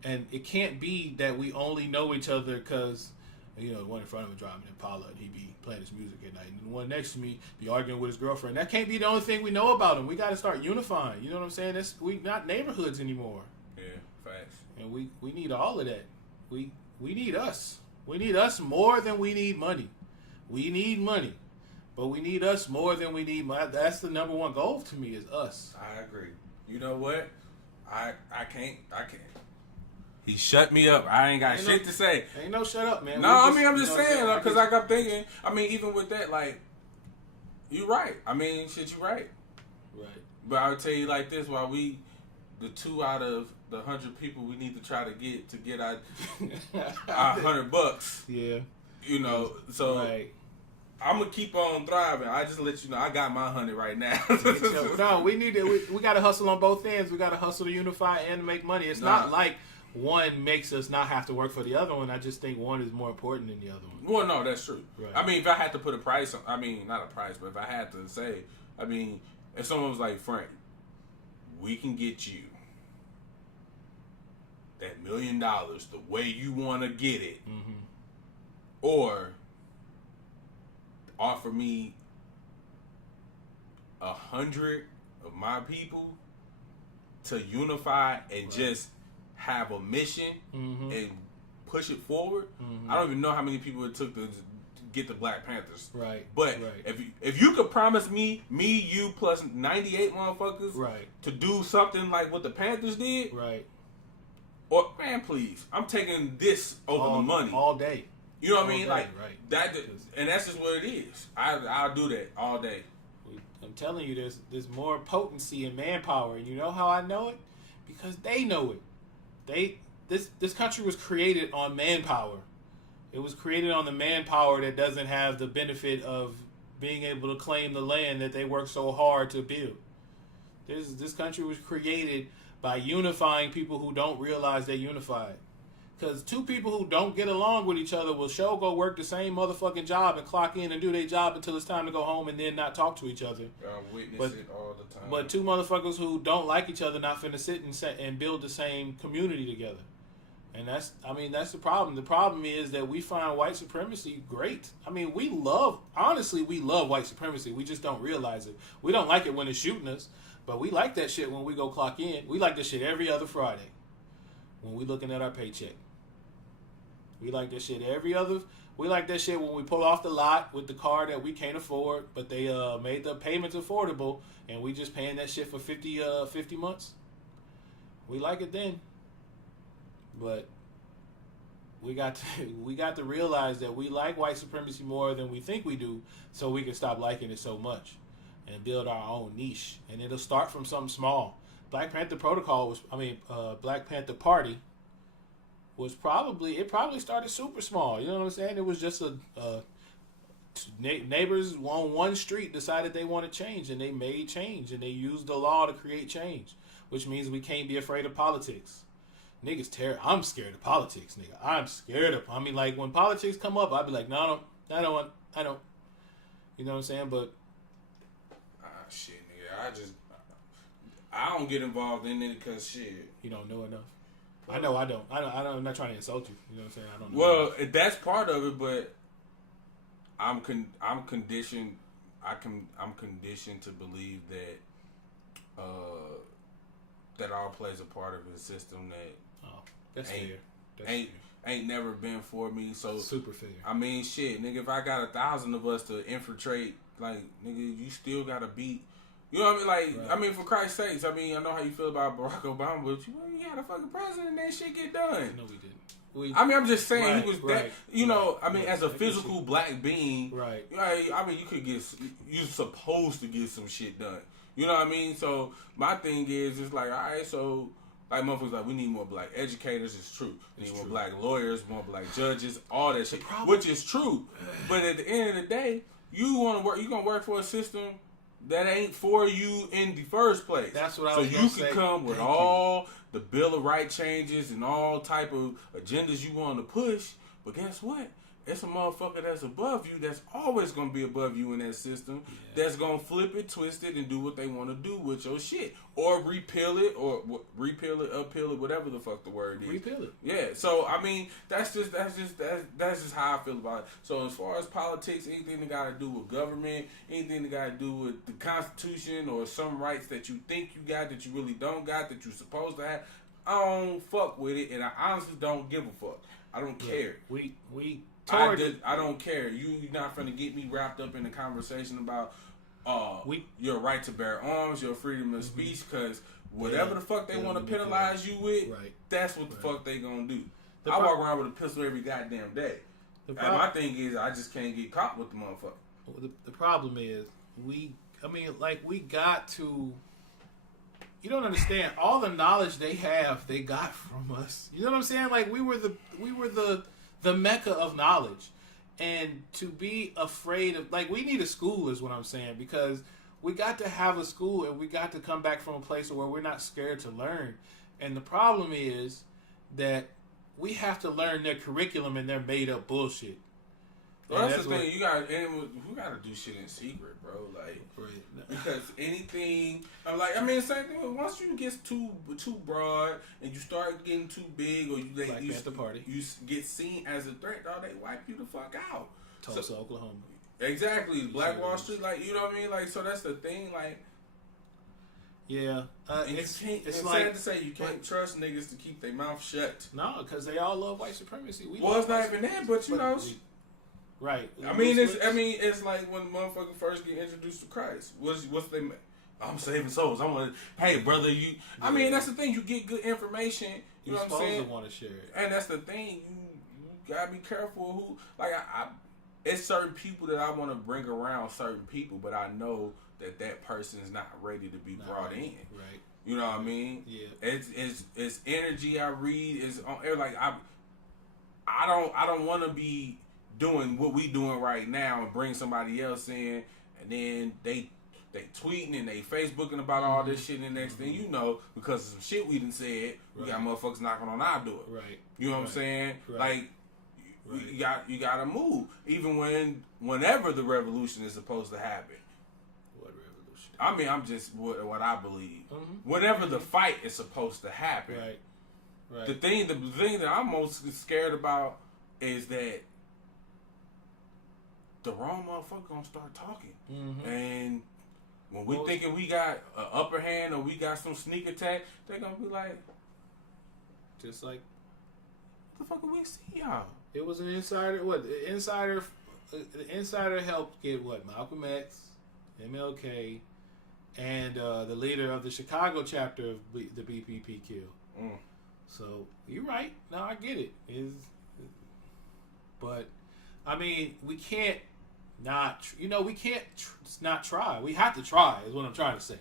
And it can't be that we only know each other because, the one in front of me driving an Impala and he be playing his music at night. And the one next to me be arguing with his girlfriend. That can't be the only thing we know about him. We got to start unifying. You know what I'm saying? We not neighborhoods anymore. Yeah, facts. And we need all of that. We need us. We need us more than we need money. We need money. But we need us more than we need money. That's the number one goal to me is us. I agree. You know what? I can't. He shut me up. I ain't got shit to say. Ain't no shut up, man. No, I'm just saying, because like, I'm thinking, even with that, like, you right. Shit, you right. Right. But I'll tell you like this, while the 2 out of the 100 people we need to try to get our $100. Yeah. So right. I'm gonna keep on thriving. I just let you know I got my 100 right now. No, we need to. We got to hustle on both ends. We got to hustle to unify and make money. It's not like one makes us not have to work for the other one. I just think one is more important than the other one. Well, no, that's true. Right. I mean, if I had to put a price on, I mean, not a price, but if I had to say, I mean, if someone was like, Frank, we can get you that $1 million the way you want to get it, or offer me 100 of my people to unify and just have a mission and push it forward. I don't even know how many people it took to get the Black Panthers. Right. But if you could promise me, you plus 98 motherfuckers to do something like what the Panthers did. Right. Or man, please, I'm taking this over the money all day. You know what I mean? Day, like that, and that's just what it is. I'll do that all day. I'm telling you, there's more potency in manpower, and you know how I know it? Because they know it. This country was created on manpower. It was created on the manpower that doesn't have the benefit of being able to claim the land that they worked so hard to build. This country was created by unifying people who don't realize they're unified. Because two people who don't get along with each other will go work the same motherfucking job and clock in and do their job until it's time to go home and then not talk to each other. I witness it all the time. But two motherfuckers who don't like each other not finna sit and build the same community together. And that's the problem. The problem is that we find white supremacy great. I mean, we love white supremacy. We just don't realize it. We don't like it when it's shooting us, but we like that shit when we go clock in. We like that shit every other Friday when we looking at our paycheck. We like that shit we like that shit when we pull off the lot with the car that we can't afford, but they made the payments affordable and we just paying that shit for 50 months. We like it then. But we got to realize that we like white supremacy more than we think we do, so we can stop liking it so much and build our own niche. And it'll start from something small. Black Panther Black Panther Party probably started super small. You know what I'm saying? It was just neighbors on one street decided they want to change, and they made change, and they used the law to create change, which means we can't be afraid of politics. Niggas I'm scared of politics, nigga. I'm scared of. I mean, like when politics come up, I'd be like, no, I don't. You know what I'm saying? But shit, nigga. I don't get involved in it because shit. You don't know enough. I know I don't. I'm not trying to insult you. You know what I'm saying? I don't know. Well, that's part of it, but I'm conditioned. I'm conditioned to believe that that all plays a part of the system that that's fair. Ain't never been for me. So super fair. I mean, shit, nigga. If I got 1,000 of us to infiltrate, like, nigga, you still gotta beat. You know what I mean? Like, right. I mean, for Christ's sakes, I mean, I know how you feel about Barack Obama, but you had a fucking president and that shit get done. No, we didn't. I mean, I'm just saying right, he was right, that. You know, right, I mean, right, as a physical black being, right? I mean, you're supposed to get some shit done. You know what I mean? So my thing is, it's like, all right, so like motherfuckers like we need more black educators. It's true. We need more black lawyers, more black judges, all that shit, which is true. But at the end of the day, you gonna work for a system that ain't for you in the first place. That's what I was gonna say. So you can come with all the Bill of Rights changes and all type of agendas you want to push, but guess what? It's a motherfucker that's above you that's always going to be above you in that system that's going to flip it, twist it, and do what they want to do with your shit. Or repeal it, uphill it, whatever the fuck the word is. Repeal it. Yeah, so, I mean, that's just how I feel about it. So, as far as politics, anything that got to do with government, anything that got to do with the Constitution or some rights that you think you got that you really don't got that you're supposed to have, I don't fuck with it, and I honestly don't give a fuck. I don't care. I don't care. You're not finna get me wrapped up in a conversation about your right to bear arms, your freedom of speech, because whatever the fuck they want to penalize you with, that's what the fuck they gonna do. I walk around with a pistol every goddamn day. And my thing is, I just can't get caught with the motherfucker. The problem is, we got to. You don't understand all the knowledge they got from us. You know what I'm saying? Like we were the mecca of knowledge, And to be afraid of, like, we need a school is what I'm saying, because we got to have a school and we got to come back from a place where we're not scared to learn. And the problem is that we have to learn their curriculum and their made up bullshit. Well, that's the thing. We gotta do shit in secret, bro. Like, right. Because anything, same thing. Once you get too broad and you start getting too big, or you get seen as a threat, dog, they wipe you the fuck out. Tulsa, Oklahoma. Exactly, Black Wall Street. Like, you know what I mean? Like, so that's the thing. Like, yeah, it's sad to say you can't trust niggas to keep their mouth shut. No, because they all love white supremacy. It's not even that, but you know. Right. It's like when motherfuckers first get introduced to Christ. What's they? I'm saving souls. Hey brother, you. I mean, that's the thing. You get good information. You know what I'm saying? Supposed to want to share it. And that's the thing. You gotta be careful who. Like it's certain people that I want to bring around certain people, but I know that person is not ready to be brought in. Right. You know what I mean? Yeah. It's energy I read is on air. Like I don't want to be doing what we doing right now and bring somebody else in, and then they tweeting and they Facebooking about all this shit, and the next thing you know, because of some shit we done said, we got motherfuckers knocking on our door. Right. You know what I'm saying? Right. Like you gotta move, even whenever the revolution is supposed to happen. What revolution? I mean, I'm just what I believe. Mm-hmm. Whenever the fight is supposed to happen. Right. The thing that I'm most scared about is that the wrong motherfucker gonna start talking, and when we thinking we got an upper hand or we got some sneak attack, they gonna be like, just like, what the fuck we see y'all? It was an insider. What the insider helped get what Malcolm X, MLK, and the leader of the Chicago chapter of the BPP killed. So you're right. No, I get it. But I mean, we can't not. We can't not try. We have to try. Is what I'm trying to say.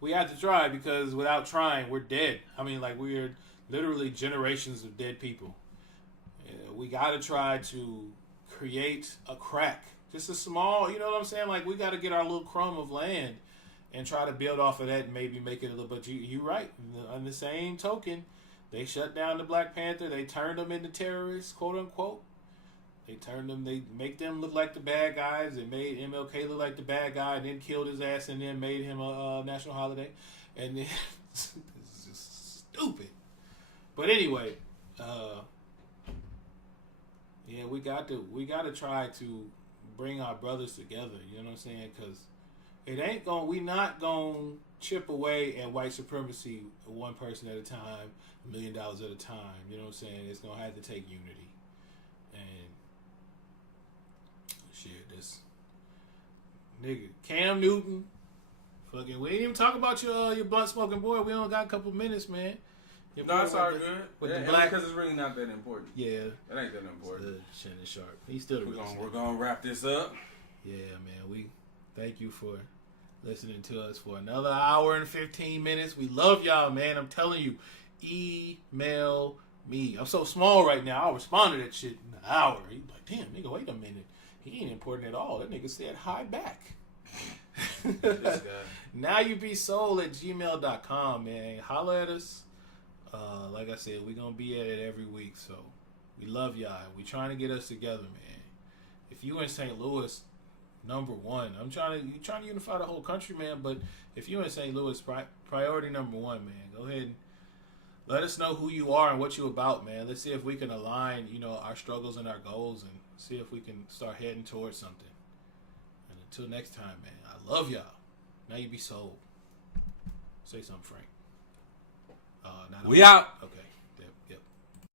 We have to try, because without trying, we're dead. I mean, like, we're literally generations of dead people. We got to try to create a crack, just a small. You know what I'm saying? Like, we got to get our little crumb of land and try to build off of that and maybe make it a little. But you're right. On the same token, they shut down the Black Panther. They turned them into terrorists, quote unquote. They turned them. They make them look like the bad guys. They made MLK look like the bad guy, and then killed his ass, and then made him a national holiday. And then it's just stupid. But anyway, yeah, we got to try to bring our brothers together. You know what I'm saying? Because we not gonna chip away at white supremacy one person at a time, $1 million at a time. You know what I'm saying? It's gonna have to take unity. And shit, this nigga Cam Newton, fucking, we ain't even talk about your blunt smoking boy. We only got a couple minutes, man. No, it's all good. With the black, because it's really not that important. Yeah, it ain't that important. Shannon Sharp, he's still the we're gonna wrap this up. Yeah, man. We thank you for listening to us for another hour and 15 minutes. We love y'all, man. I'm telling you, email me. I'm so small right now. I'll respond to that shit in an hour. He's like, damn, nigga, wait a minute. He ain't important at all. That nigga said hi back. This guy. NowYouBeSold@gmail.com, man. Holla at us. Like I said, we're going to be at it every week. So we love y'all. We trying to get us together, man. If you in St. Louis, number one. You trying to unify the whole country, man. But if you in St. Louis, priority number one, man. Go ahead and let us know who you are and what you about, man. Let's see if we can align, our struggles and our goals, and see if we can start heading towards something. And until next time, man, I love y'all. Now you be sold. Say something, Frank. We out. Okay.